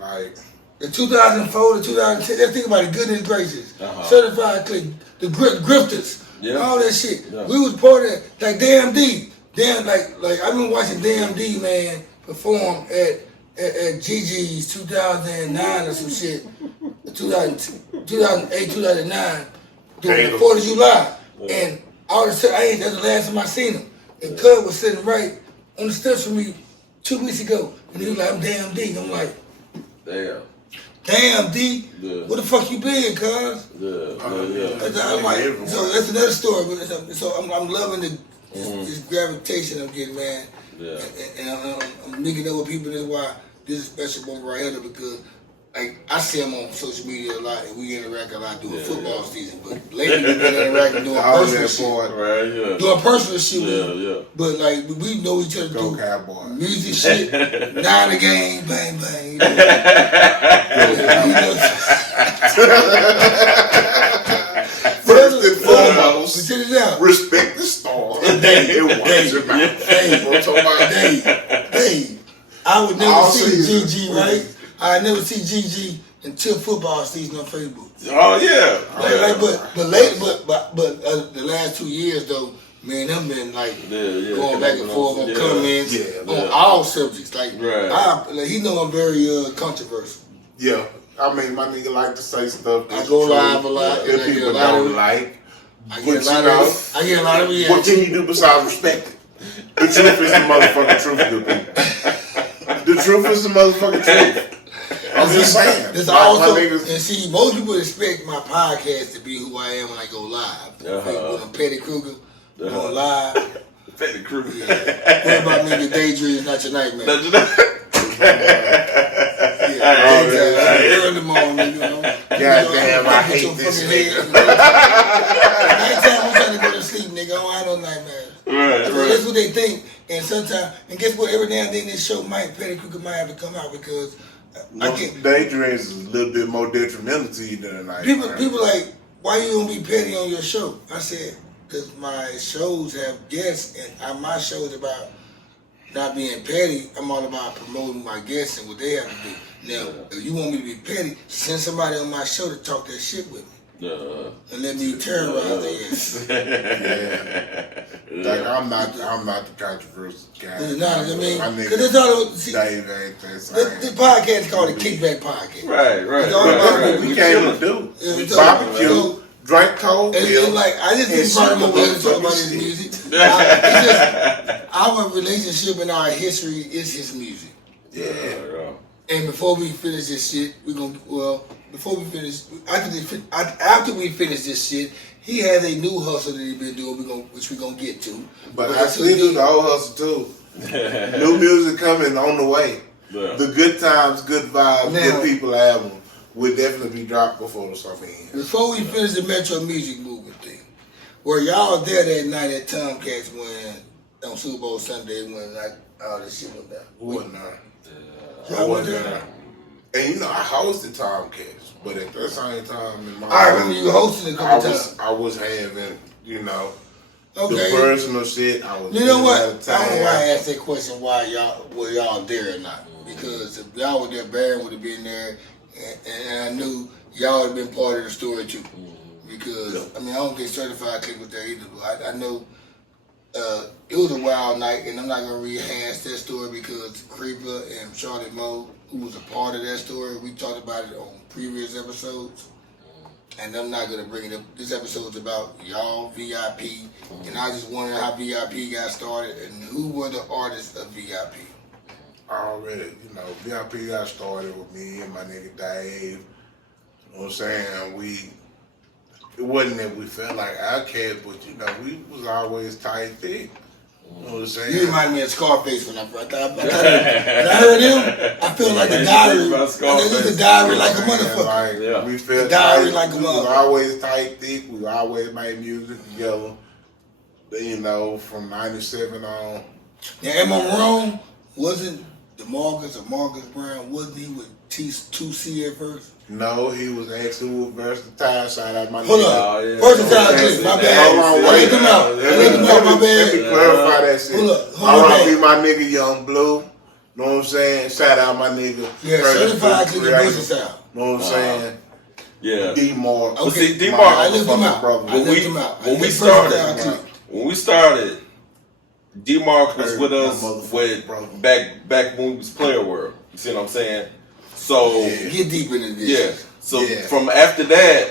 like, The 2004 to 2010, let's think about it, GoodnessGracious, Certified Click, the Grifters, all that shit. Yeah. We was part of that, like DMD. Like I've been watching DMD, man, perform at GG's 2009 or some shit, 2008, 2009, during the 4th of July. And all of a sudden, that's the last time I seen him. And Cub was sitting right on the steps from me 2 weeks ago. And he was like, I'm Damn D. I'm like, Damn D? Yeah. Where the fuck you been, cuz? I'm like, so that's another story. So I'm loving this gravitation I'm getting, man. Yeah. And I'm linking up with people. That's why this is a special moment right here because like I see him on social media a lot and we interact a lot during football season. But lately we've been interacting doing personal shit. Doing personal shit. But like we know each other go through Cowboys. music shit, 9 a game, bang bang. First and foremost, check it out. respect the star. And watch your mouth. Hey, I would never All see season. GG, right? I never see GG until football season on Facebook. Oh yeah. But the last 2 years though, man, them been like going back and forth on comments on all subjects. Like, he know I'm very controversial. Yeah, I mean, my nigga like to say stuff. I go live a lot, and that I get a people lot don't of like. I get a lot of reactions. What can you do besides respect it? The truth is the motherfucking truth, good people. The truth is the motherfucking truth. I'm just saying. It's Like, also, my niggas, and see, most people expect my podcast to be who I am when I go live. When I'm Petty Kruger, going live. Petty Kruger. What about nigga daydreams, not your nightmare? Early in the morning, goddamn, I hate this nigga. Nighttime, I'm trying to go to sleep. what they think, and sometimes, and guess what? Every now and then this show Petty Crooked might have to come out because I can't. Dangerous is a little bit more detrimental to you than like People like, why you gonna be petty on your show? I said, because my shows have guests, and my show is about not being petty. I'm all about promoting my guests and what they have to do. Now, if you want me to be petty, send somebody on my show to talk that shit with me. And let me terrorize their ass. Like I'm not the controversial guy. You know what I mean? My Because it's all Dave ain't that the podcast is called the Kickback Podcast. Right. It's all about we came to do. We barbecue, drink cold and beer. like I just and be part of my shit way to talk about shit. his music. It's just our relationship and our history is his music. Yeah. And before we finish this shit, before we finish, after we finish this shit, he has a new hustle that he's been doing, which we're gonna get to. But I still do the old hustle too. New music coming on the way. Yeah. The Good Times, Good Vibes, Now- Good People album will definitely be dropped before the summer ends. Before we finish the Metro Music Movement thing, were y'all there that night at Tomcats when on Super Bowl Sunday when like all this shit went down? Who wasn't there? I Y'all wasn't wasn't there. And you know, I hosted Tomcats, but at the same time, in my I remember you hosting a couple times. I was having, you know, Okay. the personal shit. I was. You know what? out I of don't know why I town. asked that question. Why y'all were y'all there or not? Because if y'all were there, Baron would have been there, and I knew y'all would have been part of the story too. Because I mean, I don't get certified click with there either. But I know it was a wild night, and I'm not gonna rehash that story because Creeper and Charlie Moe, who was a part of that story, we talked about it on previous episodes. And I'm not gonna bring it up. This episode's about y'all, V.I.P. And I just wondered how V.I.P. got started and who were the artists of V.I.P. Already, you know, V.I.P. got started with me and my nigga Dave. You know what I'm saying? It wasn't that we felt like outcasts, but you know, we was always tight thick. You know what I'm saying? You remind me of Scarface when I heard him. I felt like the diary. The diary like a motherfucker. Like, we felt The diary tight. like a We was motherfucker. always tight thick. We always made music together. You know, from '97 on. Now, am I wrong? Wasn't DeMarcus or Marcus Brown, wasn't he with T2C at first? No, he was actually with Versatile. Shout out my Hold nigga. on. yeah. Versatile clip, my bad. Hold on, I wait. let them out. I let them out, my Let me bad. clarify that shit. Hold up, hold I on, rock man. with my nigga Young Blue. Know what I'm saying? Shout out my nigga. Yeah, certified clip Creator. Versatile. Know what I'm saying? Yeah. D-Mark. Okay. see, D-Mark, I left them out. brother. I left them out. When we Versatile started, clip. D-Mark was with My us motherfucking brother. back when we was Player World. You see what I'm saying? So Yeah. Get deep into this. yeah. So Yeah. from after that,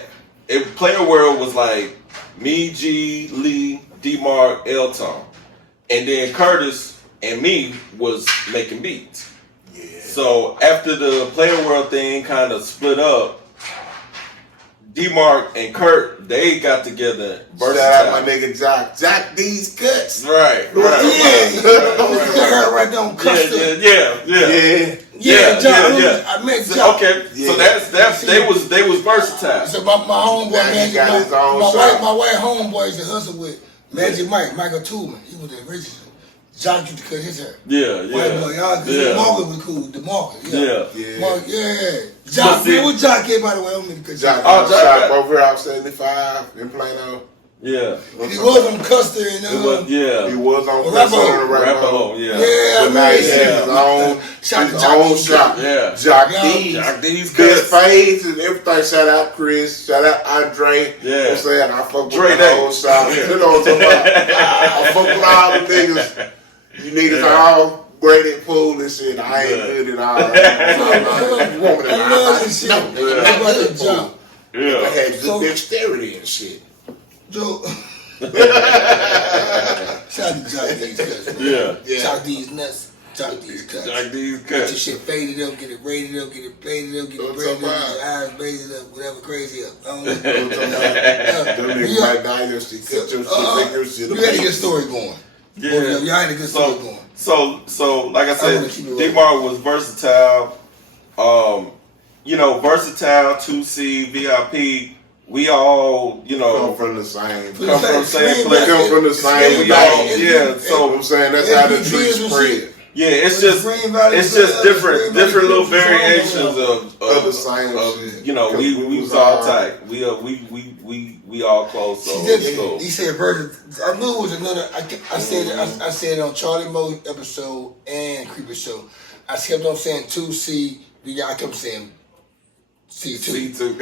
Player World was like me, G, Lee, D-Mark, L-Tom. And then Curtis and me was making beats. Yeah. So after the Player World thing kind of split up, D-Mark and Kurt, they got together. Shout out my nigga Jock. Jock these cuts. Right. Yeah, right there on Custer. Yeah. John, I met John. Okay, Yeah. so that's they was versatile. So my homeboy, Now he Magic got Mike, his own my shop. white homeboy used to hustle with Magic Mike, Michael Toolman. He was the original. John used to cut his hair. White boy, y'all, DeMarcus was cool. DeMarcus, Yeah. Mark, Jock, see- man, what Jock came by the way? I don't mean to cut Jock you. Oh, Jock shop got- over out 75 in Plano. Yeah. He was on Custer and He was on Rapper- Rapper, yeah. Yeah, But now he has his own, Shout his to Jock own D's. shop. Yeah. Jock Yeah. D's. Jock D's Best cuts. fades and everything. Shout out Chris. Shout out Andre. Yeah. You know what I'm saying? I fuck with Dre the Day. whole shop. Yeah. You know what I'm talking about? I fuck with all the niggas. You niggas all great at pool and shit. I ain't good at all. You want me to I love this shit. No, How about that Jock? I Yeah. had good So- dexterity and shit. Joe. Shout out to Jock D's cuts. Yeah. Jock D's nuts. Jock D's cuts. Jock D's Get your cuts. shit faded up, get it rated up, get it plated up, get it What's braided up, up, man? get your eyes braided up, whatever crazy up. I don't know. Them niggas Yeah. might die your shit, cut your shit, make your shit. You had a good story going. Yeah. Both of y'all had a good story going. So like I wanna said, keep it rolling. D-Mark was versatile. Versatile, 2C, VIP we all, you know, Come from the same. come from the same place. Come from the same. We all, yeah. You know So what I'm saying? That's how the tree spread. yeah, it's just different little variations of the same shit. you know, we was all tight. We all close. So He said version. I knew it was another. I said it on Charlie Moe's episode and Creeper Show. I kept on saying 2C. I kept saying C2. C2.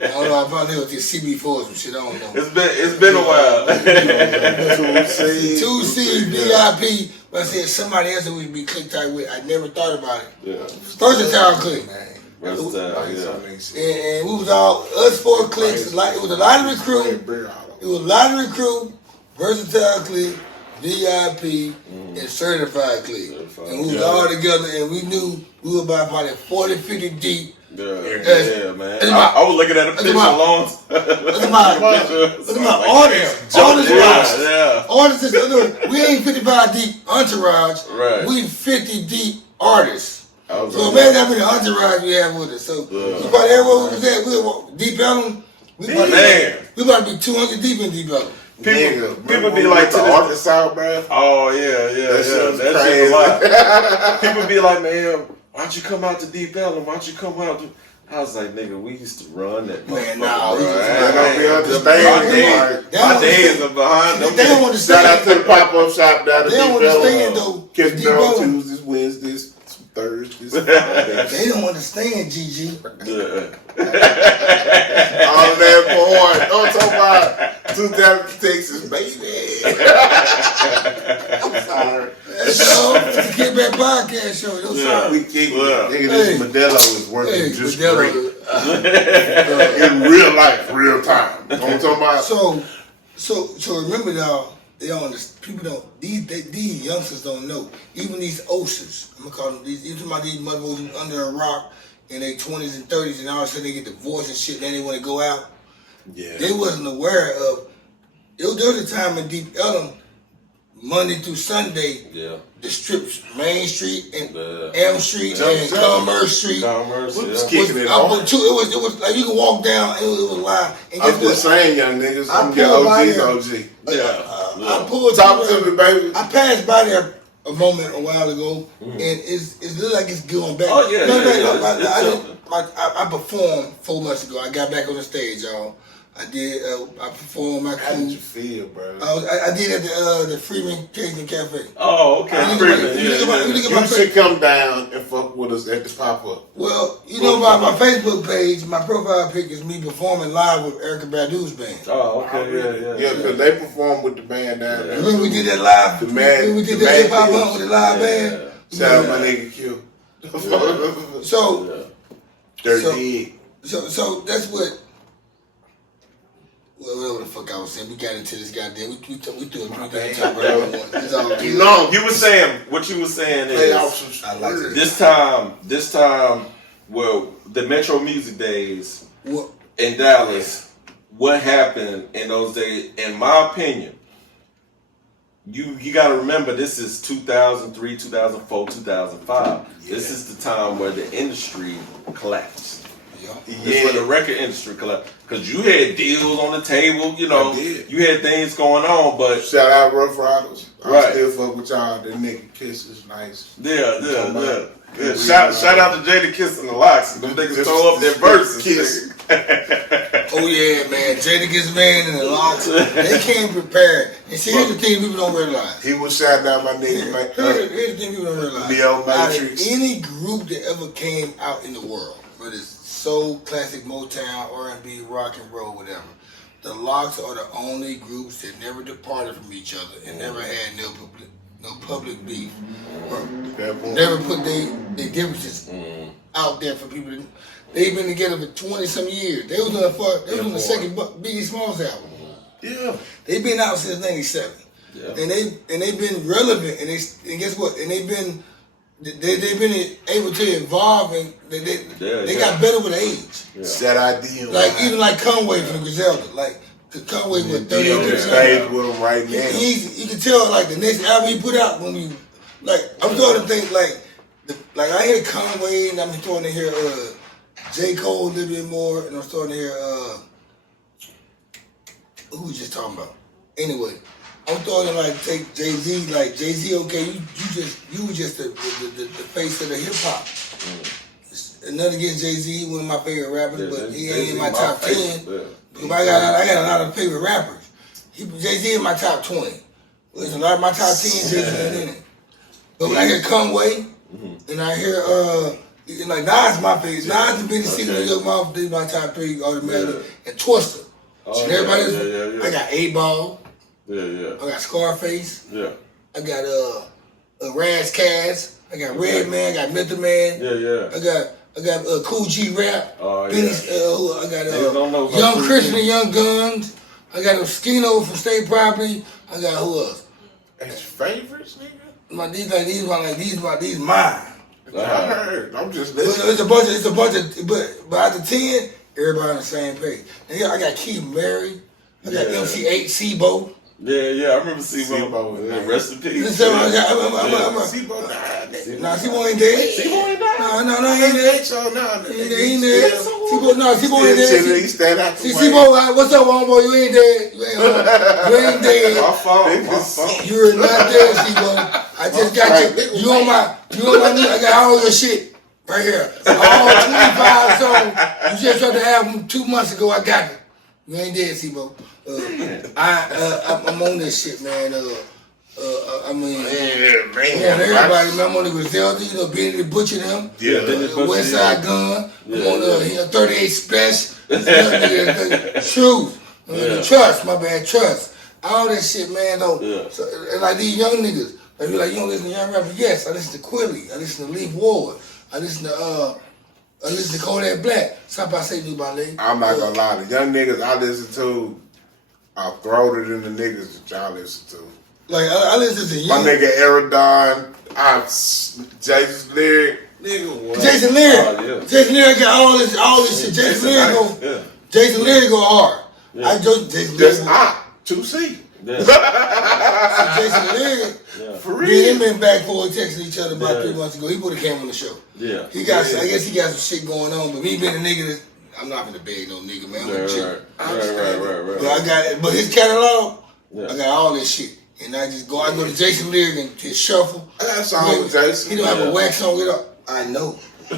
I don't know. I probably was just CB4 or some shit. I don't know. It's been a while. 2C VIP. But I said somebody else that would be click tight with. I never thought about it. Yeah. Versatile click. Versatile, And we was all us 4 clicks. Like it was a lottery crew. It was lottery crew, versatile click, VIP, and certified click. And we was all together, and we knew we were about probably 40, 50 deep. Yeah, man. I was looking at a picture alone. Look at my artists. Artists, we ain't 55 deep entourage. Right. We 50 deep artists. So man, imagine how many entourage we have with us. So we probably everywhere we was at, we were Deep Elum. We about to be 200 deep in Deep Elum. People be like the artists out, bro. Oh yeah. That's crazy. A lot. People be like, man, why don't you come out to Deep Elum? Why don't you come out? I was like, nigga, we used to run that. Man, nah, my days are behind them. They don't understand. Shout out to the pop-up shop down at They don't understand though. Catch me on Tuesdays, Wednesdays, Thursdays. They don't understand, GG. All of that boy. Don't talk about 2000 Texas, baby. I'm sorry. It's a Get Back podcast show. Yo, sorry. We kick it. This Modelo is working just Modelo, great. In real life, real time. You know what I'm talking about? So remember y'all, they don't understand. People don't. These youngsters don't know. Even these oceans, I'm gonna call them these. Even these motherfuckers under a rock in their 20s and 30s, and all of a sudden they get divorced and shit. And then they want to go out. Yeah. They wasn't aware of. There was a time in Deep Elum, Monday through Sunday. Yeah. The strips, Main Street and Elm Street and Commerce Street. Was kicking it up off. it was like you can walk down and it was live. And I'm just saying, young niggas, I'm get OG. I pulled Talk to me, baby. I passed by there a while ago, and it look like it's going back. Oh yeah, I performed 4 months ago. I got back on the stage, y'all. I did. I performed my How crew. did you feel, bro? I did at the Freeman Cajun Cafe. Oh, okay. You should come down and fuck with us at this pop-up. Well, you know my Facebook page, my profile pic is me performing live with Erykah Badu's band. Oh, okay, Yeah, because they perform with the band down there. Remember we did that live? The man, we did that hip hop hunt with the live band. Shout out my nigga Q. So, Dirty. so that's what. Well, whatever the fuck I was saying, we got into this goddamn. We threw a drink at each other. You know, you were saying what you were saying is I like this time, well, the Metro Music Days in Dallas. What happened in those days? In my opinion, you got to remember this is 2003, 2004, 2005. Yeah. This is the time where the industry collapsed. This is where the record industry collapsed. Because you had deals on the table, you know, you had things going on, but... Shout out Rough Riders. Right. I still fuck with y'all. That nigga Kiss is nice. Yeah. Shout out to Jada Kiss and the Locks. Them niggas throw up their verses. Kiss. Oh yeah, man. Jada Kiss Man and the Locks. They came prepared. And see, here's the thing people don't realize. He was shouting out my nigga. Here's the thing people don't realize. Leo Matrix. Any group that ever came out in the world, whether it's soul, classic, Motown, R&B, rock and roll, whatever. The Locks are the only groups that never departed from each other and never had no public beef. Or never put their differences out there for people. They've been together for 20-some years. They was on the second Biggie Smalls album. Yeah. They've been out since '97. Yeah. And they've been relevant. And guess what? And they've been able to evolve, and they got better with age. Yeah. Set idea. Like even like Conway from Griselda, like Conway was 30 years stage with him right now. You can tell like the next album he put out when we I'm starting to think like I hear Conway and I'm starting to hear J. Cole a little bit more, and I'm starting to hear who was just talking about? Anyway, I'm starting to like take Jay-Z, like Jay-Z, okay, you were just the face of the hip hop. Nothing against Jay-Z, he one of my favorite rappers, but he ain't in my top 10. Because I got a lot of favorite rappers. Jay-Z in my top 20. There's a lot of my top 10 Jay-Z in it. But when I hear Conway, and I hear like Nas my favorite. Nas and Benny C, New York Mouth, these my top 3 automatically. And Twister. So everybody else, I got 8-Ball. I got Scarface. I got Raz Cass. I got Redman. I got Method Man. I got Cool G Rap. Benny, I got Young Christian and Young Guns. I got Skino from State Property. I got who else? That's favorites, nigga. These mine. I heard. I'm just listening. It's a bunch of, but out of 10, everybody on the same page. And I got Keith Mary. I got MC8 Sibo. I remember Sibo. Rest in peace. Sibo died. Nah, Sibo ain't dead. Sibo ain't died. No, he ain't dead. He ain't dead. Sibo ain't dead. Sibo, what's up, homeboy? You ain't dead. You ain't dead. My fault. You're not dead, Sibo. I just got you. You on my I got all your shit right here. All 25 songs. You just dropped the album 2 months ago. I got it. You ain't dead, Sibo. I'm on this shit, man. I mean, everybody. Man, I'm on the Griselda, Benny the Butcher, them. West Side Gun. I'm on 38 Special. Shoes. Trust, my bad, Trust. All that shit, man. So, and like these young niggas, they be like, you don't listen to young rappers? Yes, I listen to Quilly. I listen to Leaf Ward. I listen to Kodak Black. Stop, I say do ballet. I'm not gonna lie. The young niggas I listen to are throated than the niggas that y'all listen to. Like I listen to young. My nigga Aerodon, Jason Lyric, nigga what? Jason Lyric. Jason Lyric got all this shit. Jason Lyric go hard. I just Jason Lyric. 2C. Jason Lyric. For real. Me and him been back forward texting each other about 3 months ago. He would have came on the show. I guess he got some shit going on, but me being a nigga that I'm not gonna beg no nigga, man. Right. But his catalog, I got all this shit. And I go to Jason Lyric and his shuffle. I got a song with Jason. He don't have a wax song with it. I know. I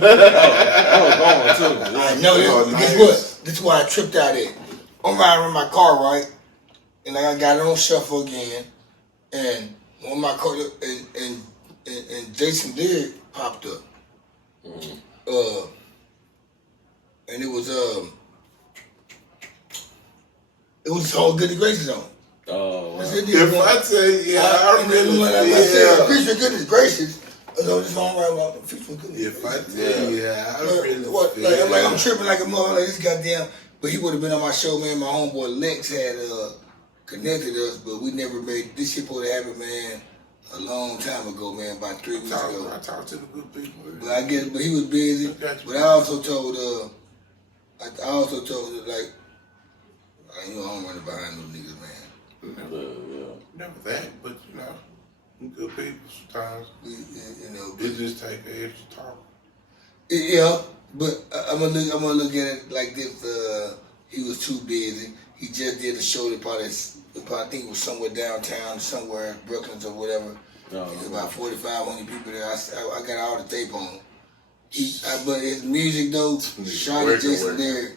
know. Guess what? This is why I tripped out at. I'm riding in my car, right? And I got it on shuffle again. And on my car, and Jason Lyric popped up. And it was all GoodnessGracious on. If I tell you, I really appreciate GoodnessGracious. This song right about for goodness. If I tell you, I really like I'm tripping like a mother, like this goddamn. But he would have been on my show, man. My homeboy Lex had connected us, but we never made this shit. Supposed to happen, man, a long time ago, man. About 3 weeks ago. I talked to the good people. But he was busy. But I also told like, I don't run behind them niggas, man. Never that, but good people sometimes. It just take an extra talk. Yeah, but I'm gonna look at it like this. He was too busy. He just did a show that probably I think it was somewhere downtown, somewhere Brooklyn or whatever. There's about 4,500 people there. I got all the tape on. But his music though, shot at Jason Lyric.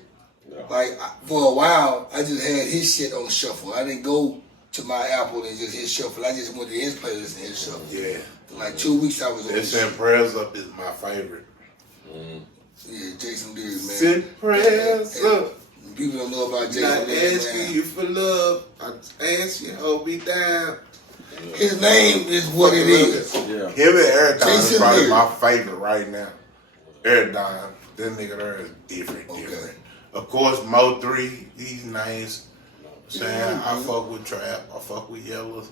Like for a while, I just had his shit on shuffle. I didn't go to my Apple and just hit shuffle. I just went to his playlist and hit shuffle. Yeah. For like 2 weeks I was on his Send Prayers Up is my favorite. Yeah, Jason Lyric, man. Send prayers up. People don't know about Jason Lyric, man. Not asking you for love. I ask you, hold me down. His name is what it is. Yeah. Him and Aerodon is probably my favorite right now. Aerodon, that nigga there is different. Of course, Mo 3, he's nice. Saying I fuck with Trap, I fuck with Yellow.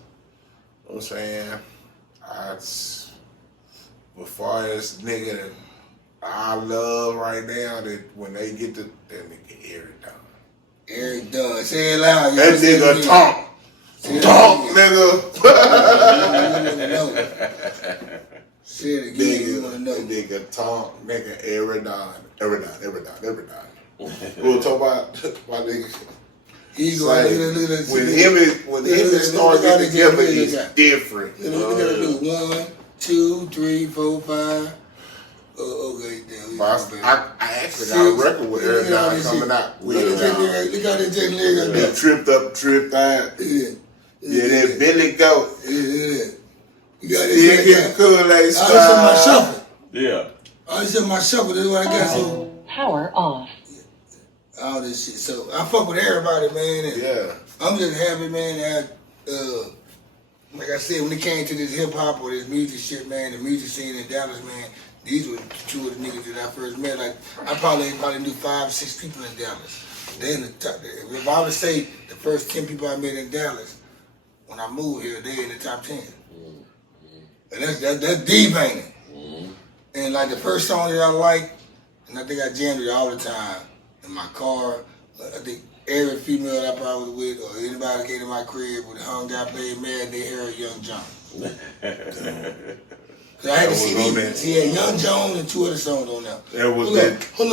I'm saying, as far as nigga that I love right now, that when they get to that nigga Aerodon. Aerodon, say it loud. That nigga Tonk, nigga. Say it again. You wanna know? Nigga talk, nigga every night. We'll talk about my nigga. He go Like, when him start getting together, it's different. We gotta do 1, 2, 3, 4, 5. Okay, damn. I actually got a record with her now coming out. Look how they take lyrics. Tripped up, tripped out. Yeah, that Billy Goat. Yeah. You got Still this. getting Kool-Aid I just said my shuffle. Yeah. I just said my shuffle. That's what I got. So Power off. all this shit. So I fuck with everybody, man. And Yeah. I'm just happy, man. That like I said, when it came to this hip hop or this music shit, man, the music scene in Dallas, man, these were two of the niggas that I first met. Like I probably knew 5 or 6 people in Dallas. They in the top. If I would say the first 10 people I met in Dallas, when I moved here, they in the top 10. And that's deep, ain't it? And like the first song that I like, and I think I jammed it all the time in my car. I think every female that I probably was with or anybody that came to my crib would hung out, played Mad, they heard Young John. Cause I had to see he had Young Jones and 2 other songs on there. Hold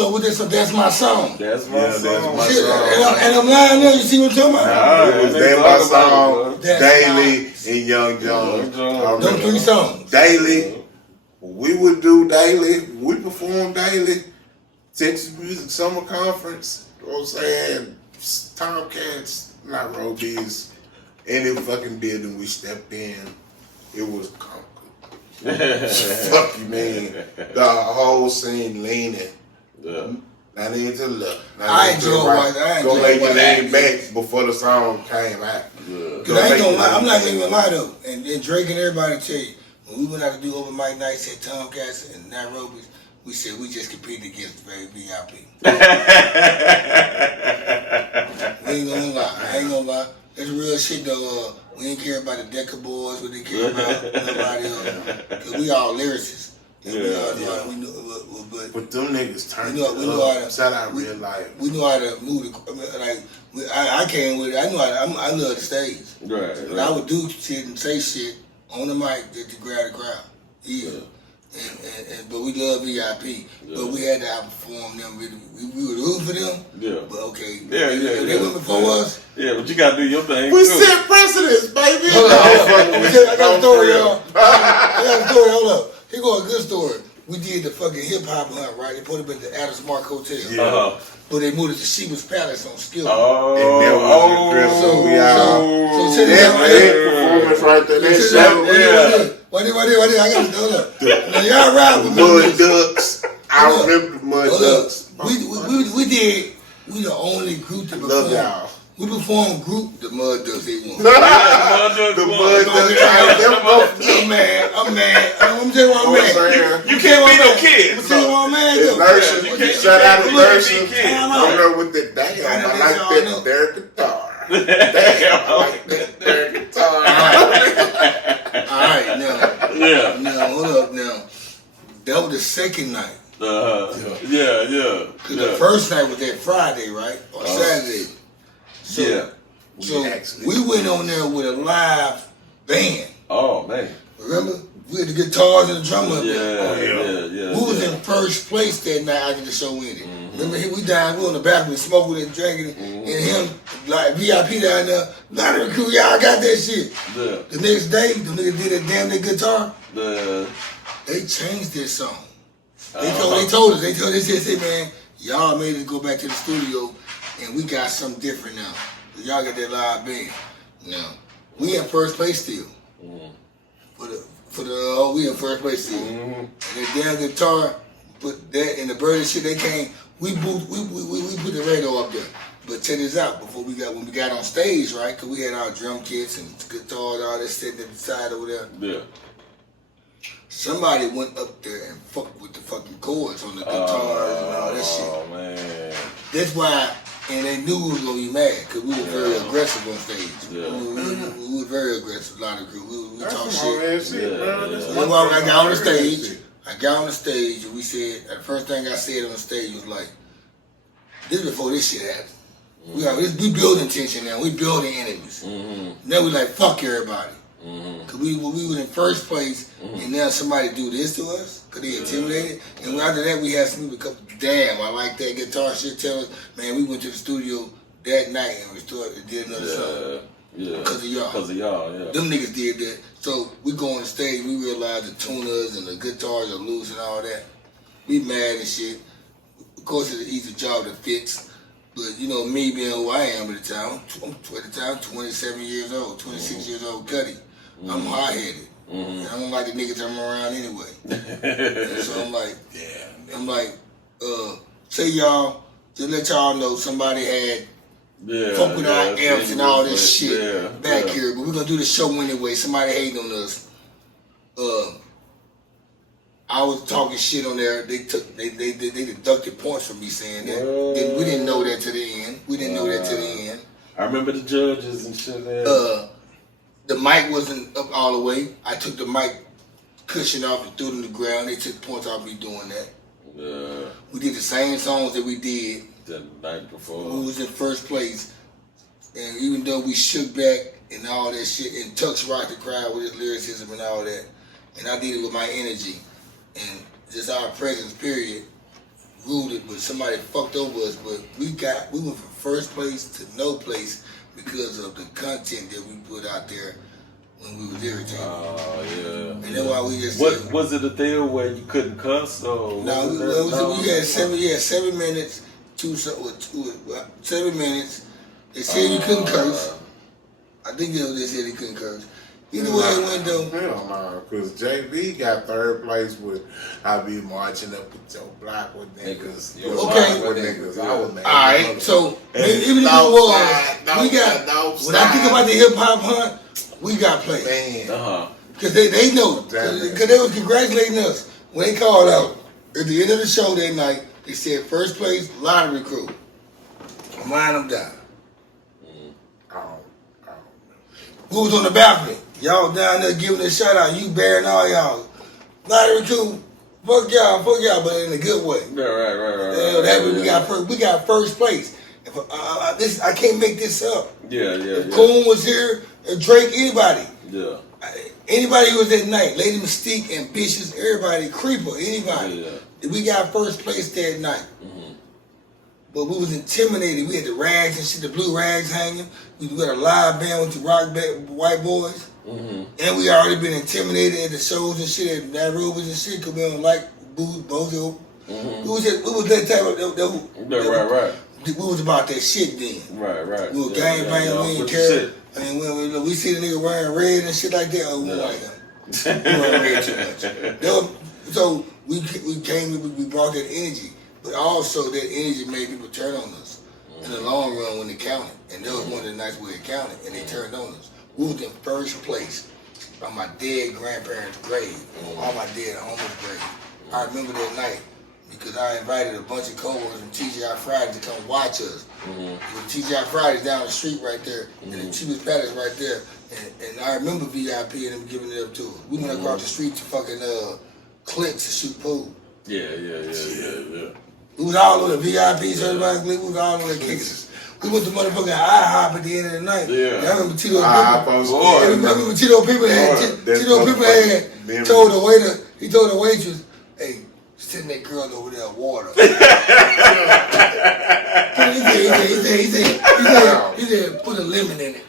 on, with this song, that's my song. That's my song. Shit, and I'm lying there, you see what I'm talking about? It was That's My Song, Daily, and Young Jones. Those 3 songs. Daily. We would do Daily. We perform Daily. Texas Music Summer Conference. You know what I'm saying? Tomcats, not Robies. Any fucking building we stepped in, it was conquered. Fuck you, man. The whole scene leaning. Yeah. Not even to the left. I enjoy what Go make your lean back before the song came out. Yeah. Cause I ain't gonna lie, I'm not even gonna lie though. And Drake and everybody tell you, when we went out to do open mic nights at Tomcats and Nairobi, we said we just competed against the very V.I.P. We ain't gonna lie. I ain't gonna lie. That's real shit though. We ain't care about the Decker boys, what they care about nobody else. Cause we all lyricists. And we knew, But them niggas turned we know how to, shout out real life. We knew how to move I came with it. I love the stage. Right. And I would do shit and say shit on the mic to grab the crowd. Yeah. But we love V.I.P. Yeah. But we had to outperform them. We would root for them. Yeah. But okay. Yeah. They went before us. Yeah, but you gotta do your thing. We too. set precedents, baby. I got a story, y'all. Hold up. Here go a good story. We did the fucking hip hop hunt, right? They put him at the Adams Mark Hotel. Yeah. But they moved it to Sheba's Palace on Skill. Oh. And that was the crib, so we out. So That performance right there. That show. What did I got to hold up. Now y'all ride with me. Mud Ducks. I remember the Mud Ducks. We did. We the only group to Love perform. y'all. We performed group the Mud Ducks. They won. The Mud Ducks. I'm mad. I'm telling you what I'm mad. You can't be no kid. I'm telling you what I'm mad It's though. nursing. Shout out to nursing. I I'm there with the damn. I like that their guitar. Damn, I like that their guitar. All right, now. Yeah. Now, hold up now. That was the second night. Yeah. Cause the first night was that Friday, right? Or Saturday. So we went on there with a live band. Oh man. Remember? We had the guitars and the drummer. Yeah. We was in first place that night after the show ended. Remember, we on the balcony smoking and drinking, and him, like V.I.P. down there, not the crew, y'all got that shit. Yeah. The next day, the nigga did that damn guitar. The They changed their song. They told us, they said, man, y'all made us go back to the studio, and we got something different now. Y'all got that live band. Now, we in first place still. We in first place still. And that damn guitar, put that in the bird shit, they came, we put the radio up there. But check this out, when we got on stage, right, because we had our drum kits and guitars, all that sitting at the side over there. Yeah. Somebody went up there and fucked with the fucking chords on the guitars and all that shit. Oh man. That's why, and they knew we was gonna be mad because we were very aggressive on stage. Yeah. We were very aggressive, a lot of crew. We talk shit. I got on the stage. I got on the stage and we said, the first thing I said on the stage was like, this is before this shit happened. We building tension now. We building enemies. Now we like, fuck everybody. Cause we was in first place, and now somebody do this to us, cause they intimidated. And after that, we had some people come, damn, I like that guitar shit. Tell us, man, we went to the studio that night and we started did another song. Yeah. Because of y'all. Because of y'all, yeah. Them niggas did that. So we go on the stage, we realize the tuners and the guitars are loose and all that. We mad and shit. Of course, it's an easy job to fix. But you know, me being who I am at the time, I'm 27 years old, 26 years old, Cuddy. I'm hard-headed. And I don't like the niggas I'm around anyway. And so I'm like, say y'all, to let y'all know somebody had fuck with our amps and all this shit back here, but we're gonna do the show anyway. Somebody hating on us. I was talking shit on there. They deducted points from me saying that. We didn't know that to the end. We didn't know that to the end. I remember the judges and shit there. The mic wasn't up all the way. I took the mic cushion off and threw it on the ground. They took points off me doing that. We did the same songs that we did the night before. We was in first place. And even though we shook back and all that shit, and Tux rocked the crowd with his lyricism and all that, and I did it with my energy. And just our presence, period, ruled it, but somebody fucked over us. But we went from first place to no place because of the content that we put out there when we was irritated. Oh, yeah. And that's why we just was it a thing where you couldn't cuss? Or no, we had 7 minutes, 7 minutes. They said you couldn't curse. I think they said they couldn't curse. Either way it went though. Hell no, because JB got third place with I be marching up with your block with niggas. Okay. With niggas. I was mad. Alright, so even if it was, we got, when I think about the hip hop hunt, we got played. Man. Because they know, because they was congratulating us. When they called out, at the end of the show that night, they said first place, lottery crew. I'm lying them down. Who was on the balcony? Y'all down there giving a shout out. You, Bear, and all y'all. Lottery crew, fuck y'all, but in a good way. Right. We got first place. If, I can't make this up. Yeah. Coon was here, Drake, anybody. Yeah. Anybody who was that night, Lady Mystique, Ambitious, everybody, Creeper, anybody. Yeah. We got first place that night. But we was intimidated. We had the rags and shit, the blue rags hanging. We got a live band with the rock band, white boys. And we already been intimidated at the shows and shit, at Nairobi and shit, because we don't like Bozo. We was that type of... Right. We was about that shit then. Right. We was gangbanging, we didn't care. I mean, when we see the nigga wearing red and shit like that, oh, we don't like them. We wearing red too much. So we came, we brought that energy. But also that energy made people turn on us in the long run when they counted. And that was one of the nights where they counted and they turned on us. We was in first place by my dead grandparents' grave, on my dead homeless grave. I remember that night because I invited a bunch of coworkers from TGI Fridays to come watch us. TGI Fridays down the street right there, and the cheapest palace right there. And I remember V.I.P. and them giving it up to us. We went across the street to fucking Clicks to shoot pool. Yeah. We was all on the VIPs, everybody. We was all on the kickers. We went to motherfucking IHOP at the end of the night. Yeah. I remember Tito people had told the waiter, he told the waitress, hey, send that girl over there water. he said, put a lemon in it.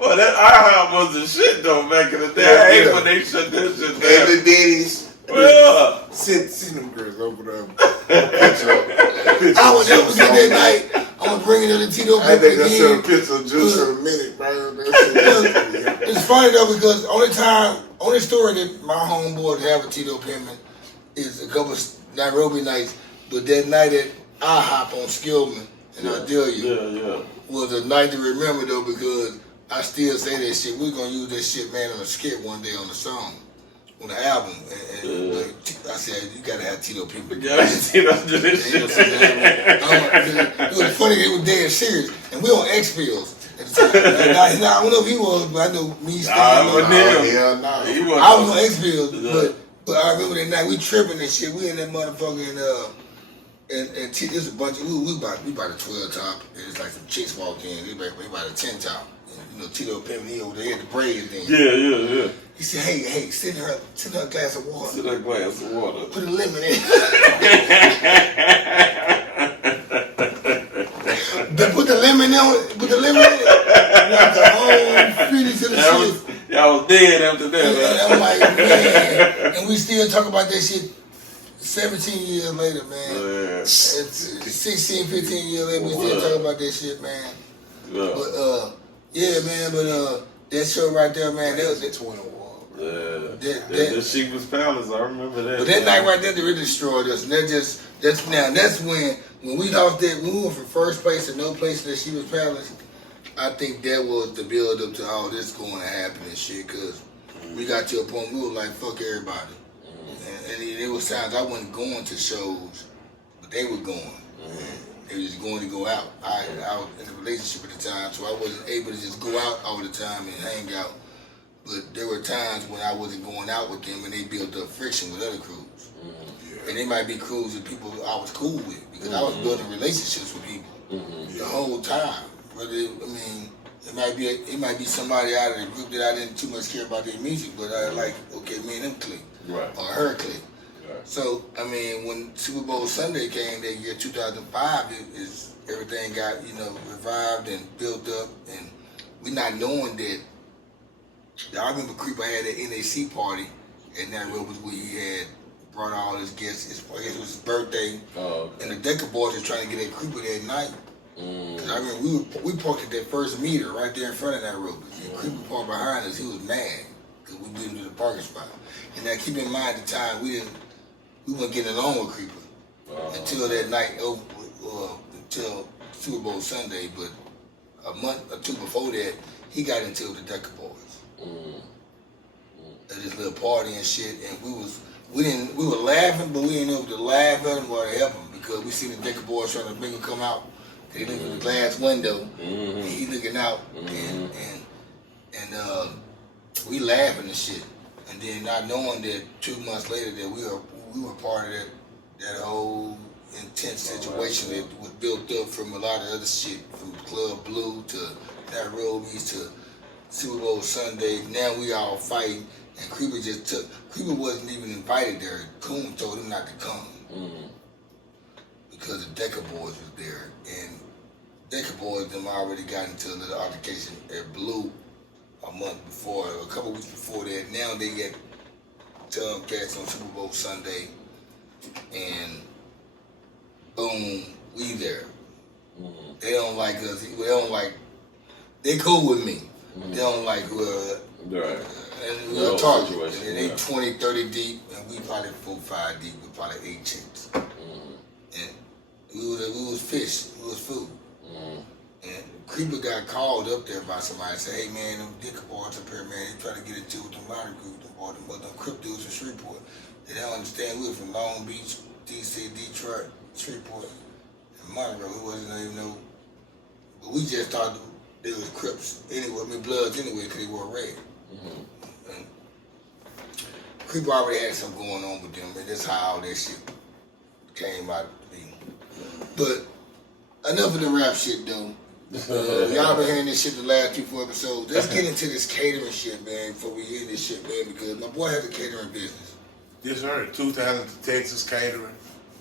Well, that IHOP was the shit though back in the day. I hate when they shut that shit down. And the daddies. Well, send them girls over there. I was never get that night. I'm gonna bring it to the Tito people again. I think I sent a picture of Juice in a minute, bro. It's funny though because only story that my homeboys have with Tito Pimpin is a couple of Nairobi nights, but that night at IHOP on Skillman in Ardelia was a night to remember though because I still say that shit. We're gonna use that shit, man, on a skit one day on the song, on the album. And I said, you gotta have Tito people. Tito do this shit. It was funny, they were dead serious. And we on X Pills at the time. I don't know if he was, but I know me, Steve. I was on X Pills, but I remember that night we tripping and shit. We in that motherfucking And there's a bunch of we about a 12 top. And it's like some chicks walked in. We about a 10 top. And, you know, Tito Pimpin', he over there had the braids then. Yeah. He said, hey, send her a glass of water. Send her a glass of water. Put a lemon in. Put the lemon in. Put the lemon in. Got the whole feeling to the shit. Y'all was dead after that. And I'm like, man. And we still talk about that shit 17 years later, man. Yeah. 16, 15 years later, we still talk about that shit, man. Yeah. But, yeah, man, but that show right there, man, that was that 21. Yeah. The Sheep's Palace, I remember that. But that night right there, they really destroyed us. And that's when we lost that, when we went from first place to no place in the Sheep's Palace. I think that was the build up to all this going to happen and shit, because we got to a point we were like, fuck everybody. And there was times I wasn't going to shows, but they were going. They were just going to go out. I was in a relationship at the time, so I wasn't able to just go out all the time and hang out. But there were times when I wasn't going out with them and they built up friction with other crews. And they might be crews with people I was cool with, because I was building relationships with people the whole time. But it might be somebody out of the group that I didn't too much care about their music, but I like, okay, me and them click. Right. Or her click. Right. So, when Super Bowl Sunday came that year, 2005, everything got, revived and built up, and we not knowing that. I remember Creeper had that NAC party, and that was where he had brought all his guests. I guess it was his birthday, and the Decker Boys was trying to get at Creeper that night. Cause I remember we parked at that first meter right there in front of that road. And Creeper parked behind us. He was mad because we beat him to the parking spot. And now keep in mind, at the time we weren't getting along with Creeper until that night, until Super Bowl Sunday. But a month or two before that, he got into the Decker Boys at this little party and shit. And we were laughing, but we didn't know if to laugh at him or to help him, because we seen the Decker Boys trying to make him come out. They look in the glass window, and he looking out, and we laughing and shit. And then not knowing that 2 months later that we were part of that whole intense situation that was built up from a lot of other shit, from Club Blue to Nairobi's to Super Bowl Sunday. Now we all fighting, and Creeper wasn't even invited there. Coon told him not to come. Because the Decker Boys was there, and Decker Boys them already got into a little altercation at Blue a month before, a couple weeks before that. Now they get Tom Cats on Super Bowl Sunday, and boom, we there. They don't like us. They cool with me. They don't like Right. and we're target. And they 20, 30 deep, and we probably 4, 5 deep with probably 8 chicks. And we was fish, we was food. And Creeper got called up there by somebody and said, hey man, them Dicker Boys up here, man, they try to get into it with them Lottery Group, them Crip dudes from Shreveport. They don't understand we were from Long Beach, DC, Detroit, Shreveport, and Monroe. We wasn't even know, but we just thought they was Crips anyway, Bloods anyway, because they wore red. And Creeper already had something going on with them, and that's how all that shit came out to be. But enough of the rap shit though. Y'all been hearing this shit the last 2-4 episodes. Let's get into this catering shit, man, before we end this shit, man, because my boy has a catering business. Yes, sir. 2000 to Texas catering. You know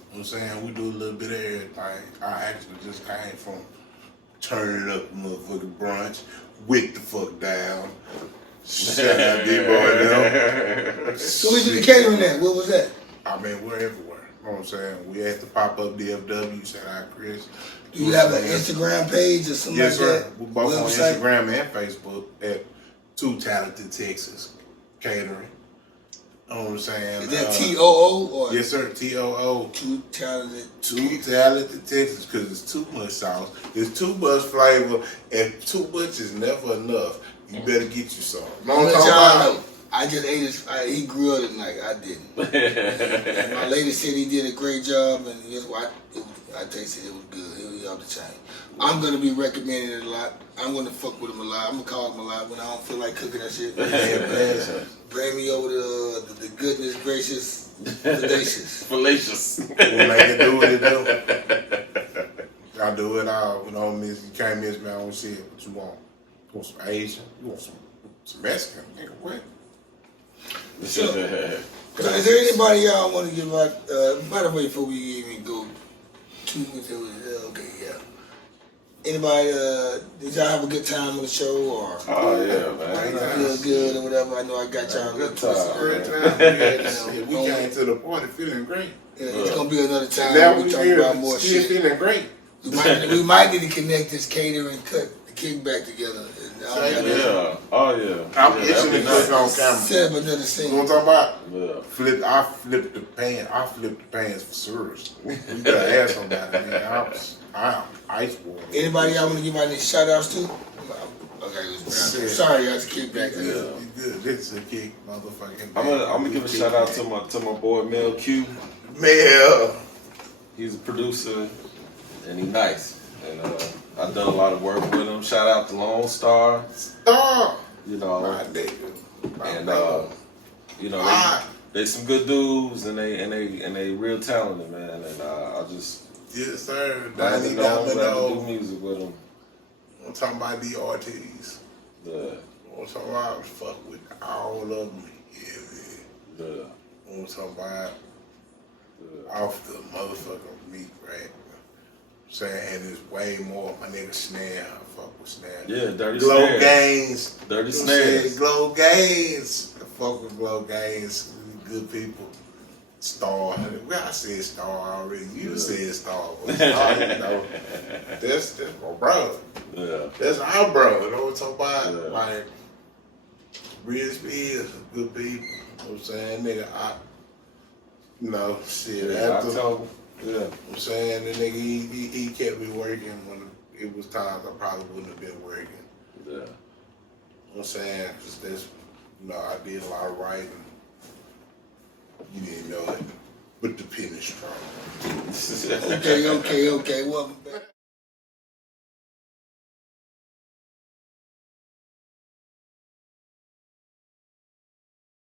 what I'm saying? We do a little bit of everything. I actually just came from turning up motherfucking brunch with the fuck down. Shout out D-Boy now. So we did the catering at? What was that? I mean, we're everywhere. You know what I'm saying? We at the pop-up DFW. Shout out Chris. Do you have an Instagram page or something yes, like sir. that? We're both website? on Instagram and Facebook at 2 Talented Texas Catering. You know what I'm saying? Is that T-O-O or? Yes, sir. T-O-O. 2 Talented. 2 Talented Texas, because it's too much sauce. It's too much flavor, and too much is never enough. You better get you some. I'm gonna let y'all know. I just ate his. He grilled it like I didn't. And my lady said he did a great job, and guess what? I tasted it was good. It was off the chain. I'm gonna be recommending it a lot. I'm gonna fuck with him a lot. I'm gonna call him a lot when I don't feel like cooking that shit. Bring me over to the goodness gracious, fallacious. Fallacious. We'll make it do what it do. I do it all. You know, miss you can't miss me. I don't see it. What you want? You want some Asian? You want some Mexican? Nigga, what? So is there anybody y'all want to give out? By the way, before we even go too into it, okay, yeah. Anybody? Did y'all have a good time on the show, or? Oh yeah, man. Feel good or whatever. I know I got y'all Good twisted. time. Great time. We came to the party feeling great. Yeah, it's gonna be another time. Now we we talk here about more still shit. feeling great. We might need to connect this cater and cut the kickback together. Yeah. Oh yeah. I'm Yeah, itching to click on camera. Set up another You scene. know what I'm talking Yeah. about? I flipped the pan. I flipped the pans for serious. You gotta ask somebody, man. I'm ice water. Anybody y'all want to give out any shout outs to? Okay, sorry, guys, kickback. You good. This is a kick, motherfucking. I'm gonna give a shout out to my boy Mel Q. Mel. He's a producer and he's nice. And I've done a lot of work with him. Shout out to Lone Star. Stop. You know, My nigga. and you know they some good dudes and they real talented, man. And I just Yes, sir. glad to Danny know I'm glad to do Domino. music with him. I'm talking about the Ortiz. Yeah, I'm talking about fuck with all of them. Yeah, man. yeah, I'm talking about off the motherfucking meat, right? Saying, and it's way more. My nigga Snare, I fuck with Snare. yeah. Dirty Glow Snares. Gaines. Dirty You know what I'm Snares. saying? Glow Gaines. I fuck with Glow Gaines. Good people. Star. Well, I said Star already. You said Star. Well, Star, you know. That's my brother. Yeah, That's our brother. You know what I'm talking about? Yeah. Like, Bridge is good people. You know what I'm saying? Nigga, you know, shit. yeah. After, October. Yeah, I'm saying the nigga, he kept me working when it was times I probably wouldn't have been working. yeah. You know what I'm saying? Because that's, you know, I did a lot of writing. You didn't know it. But the pen is strong. Okay. Welcome back.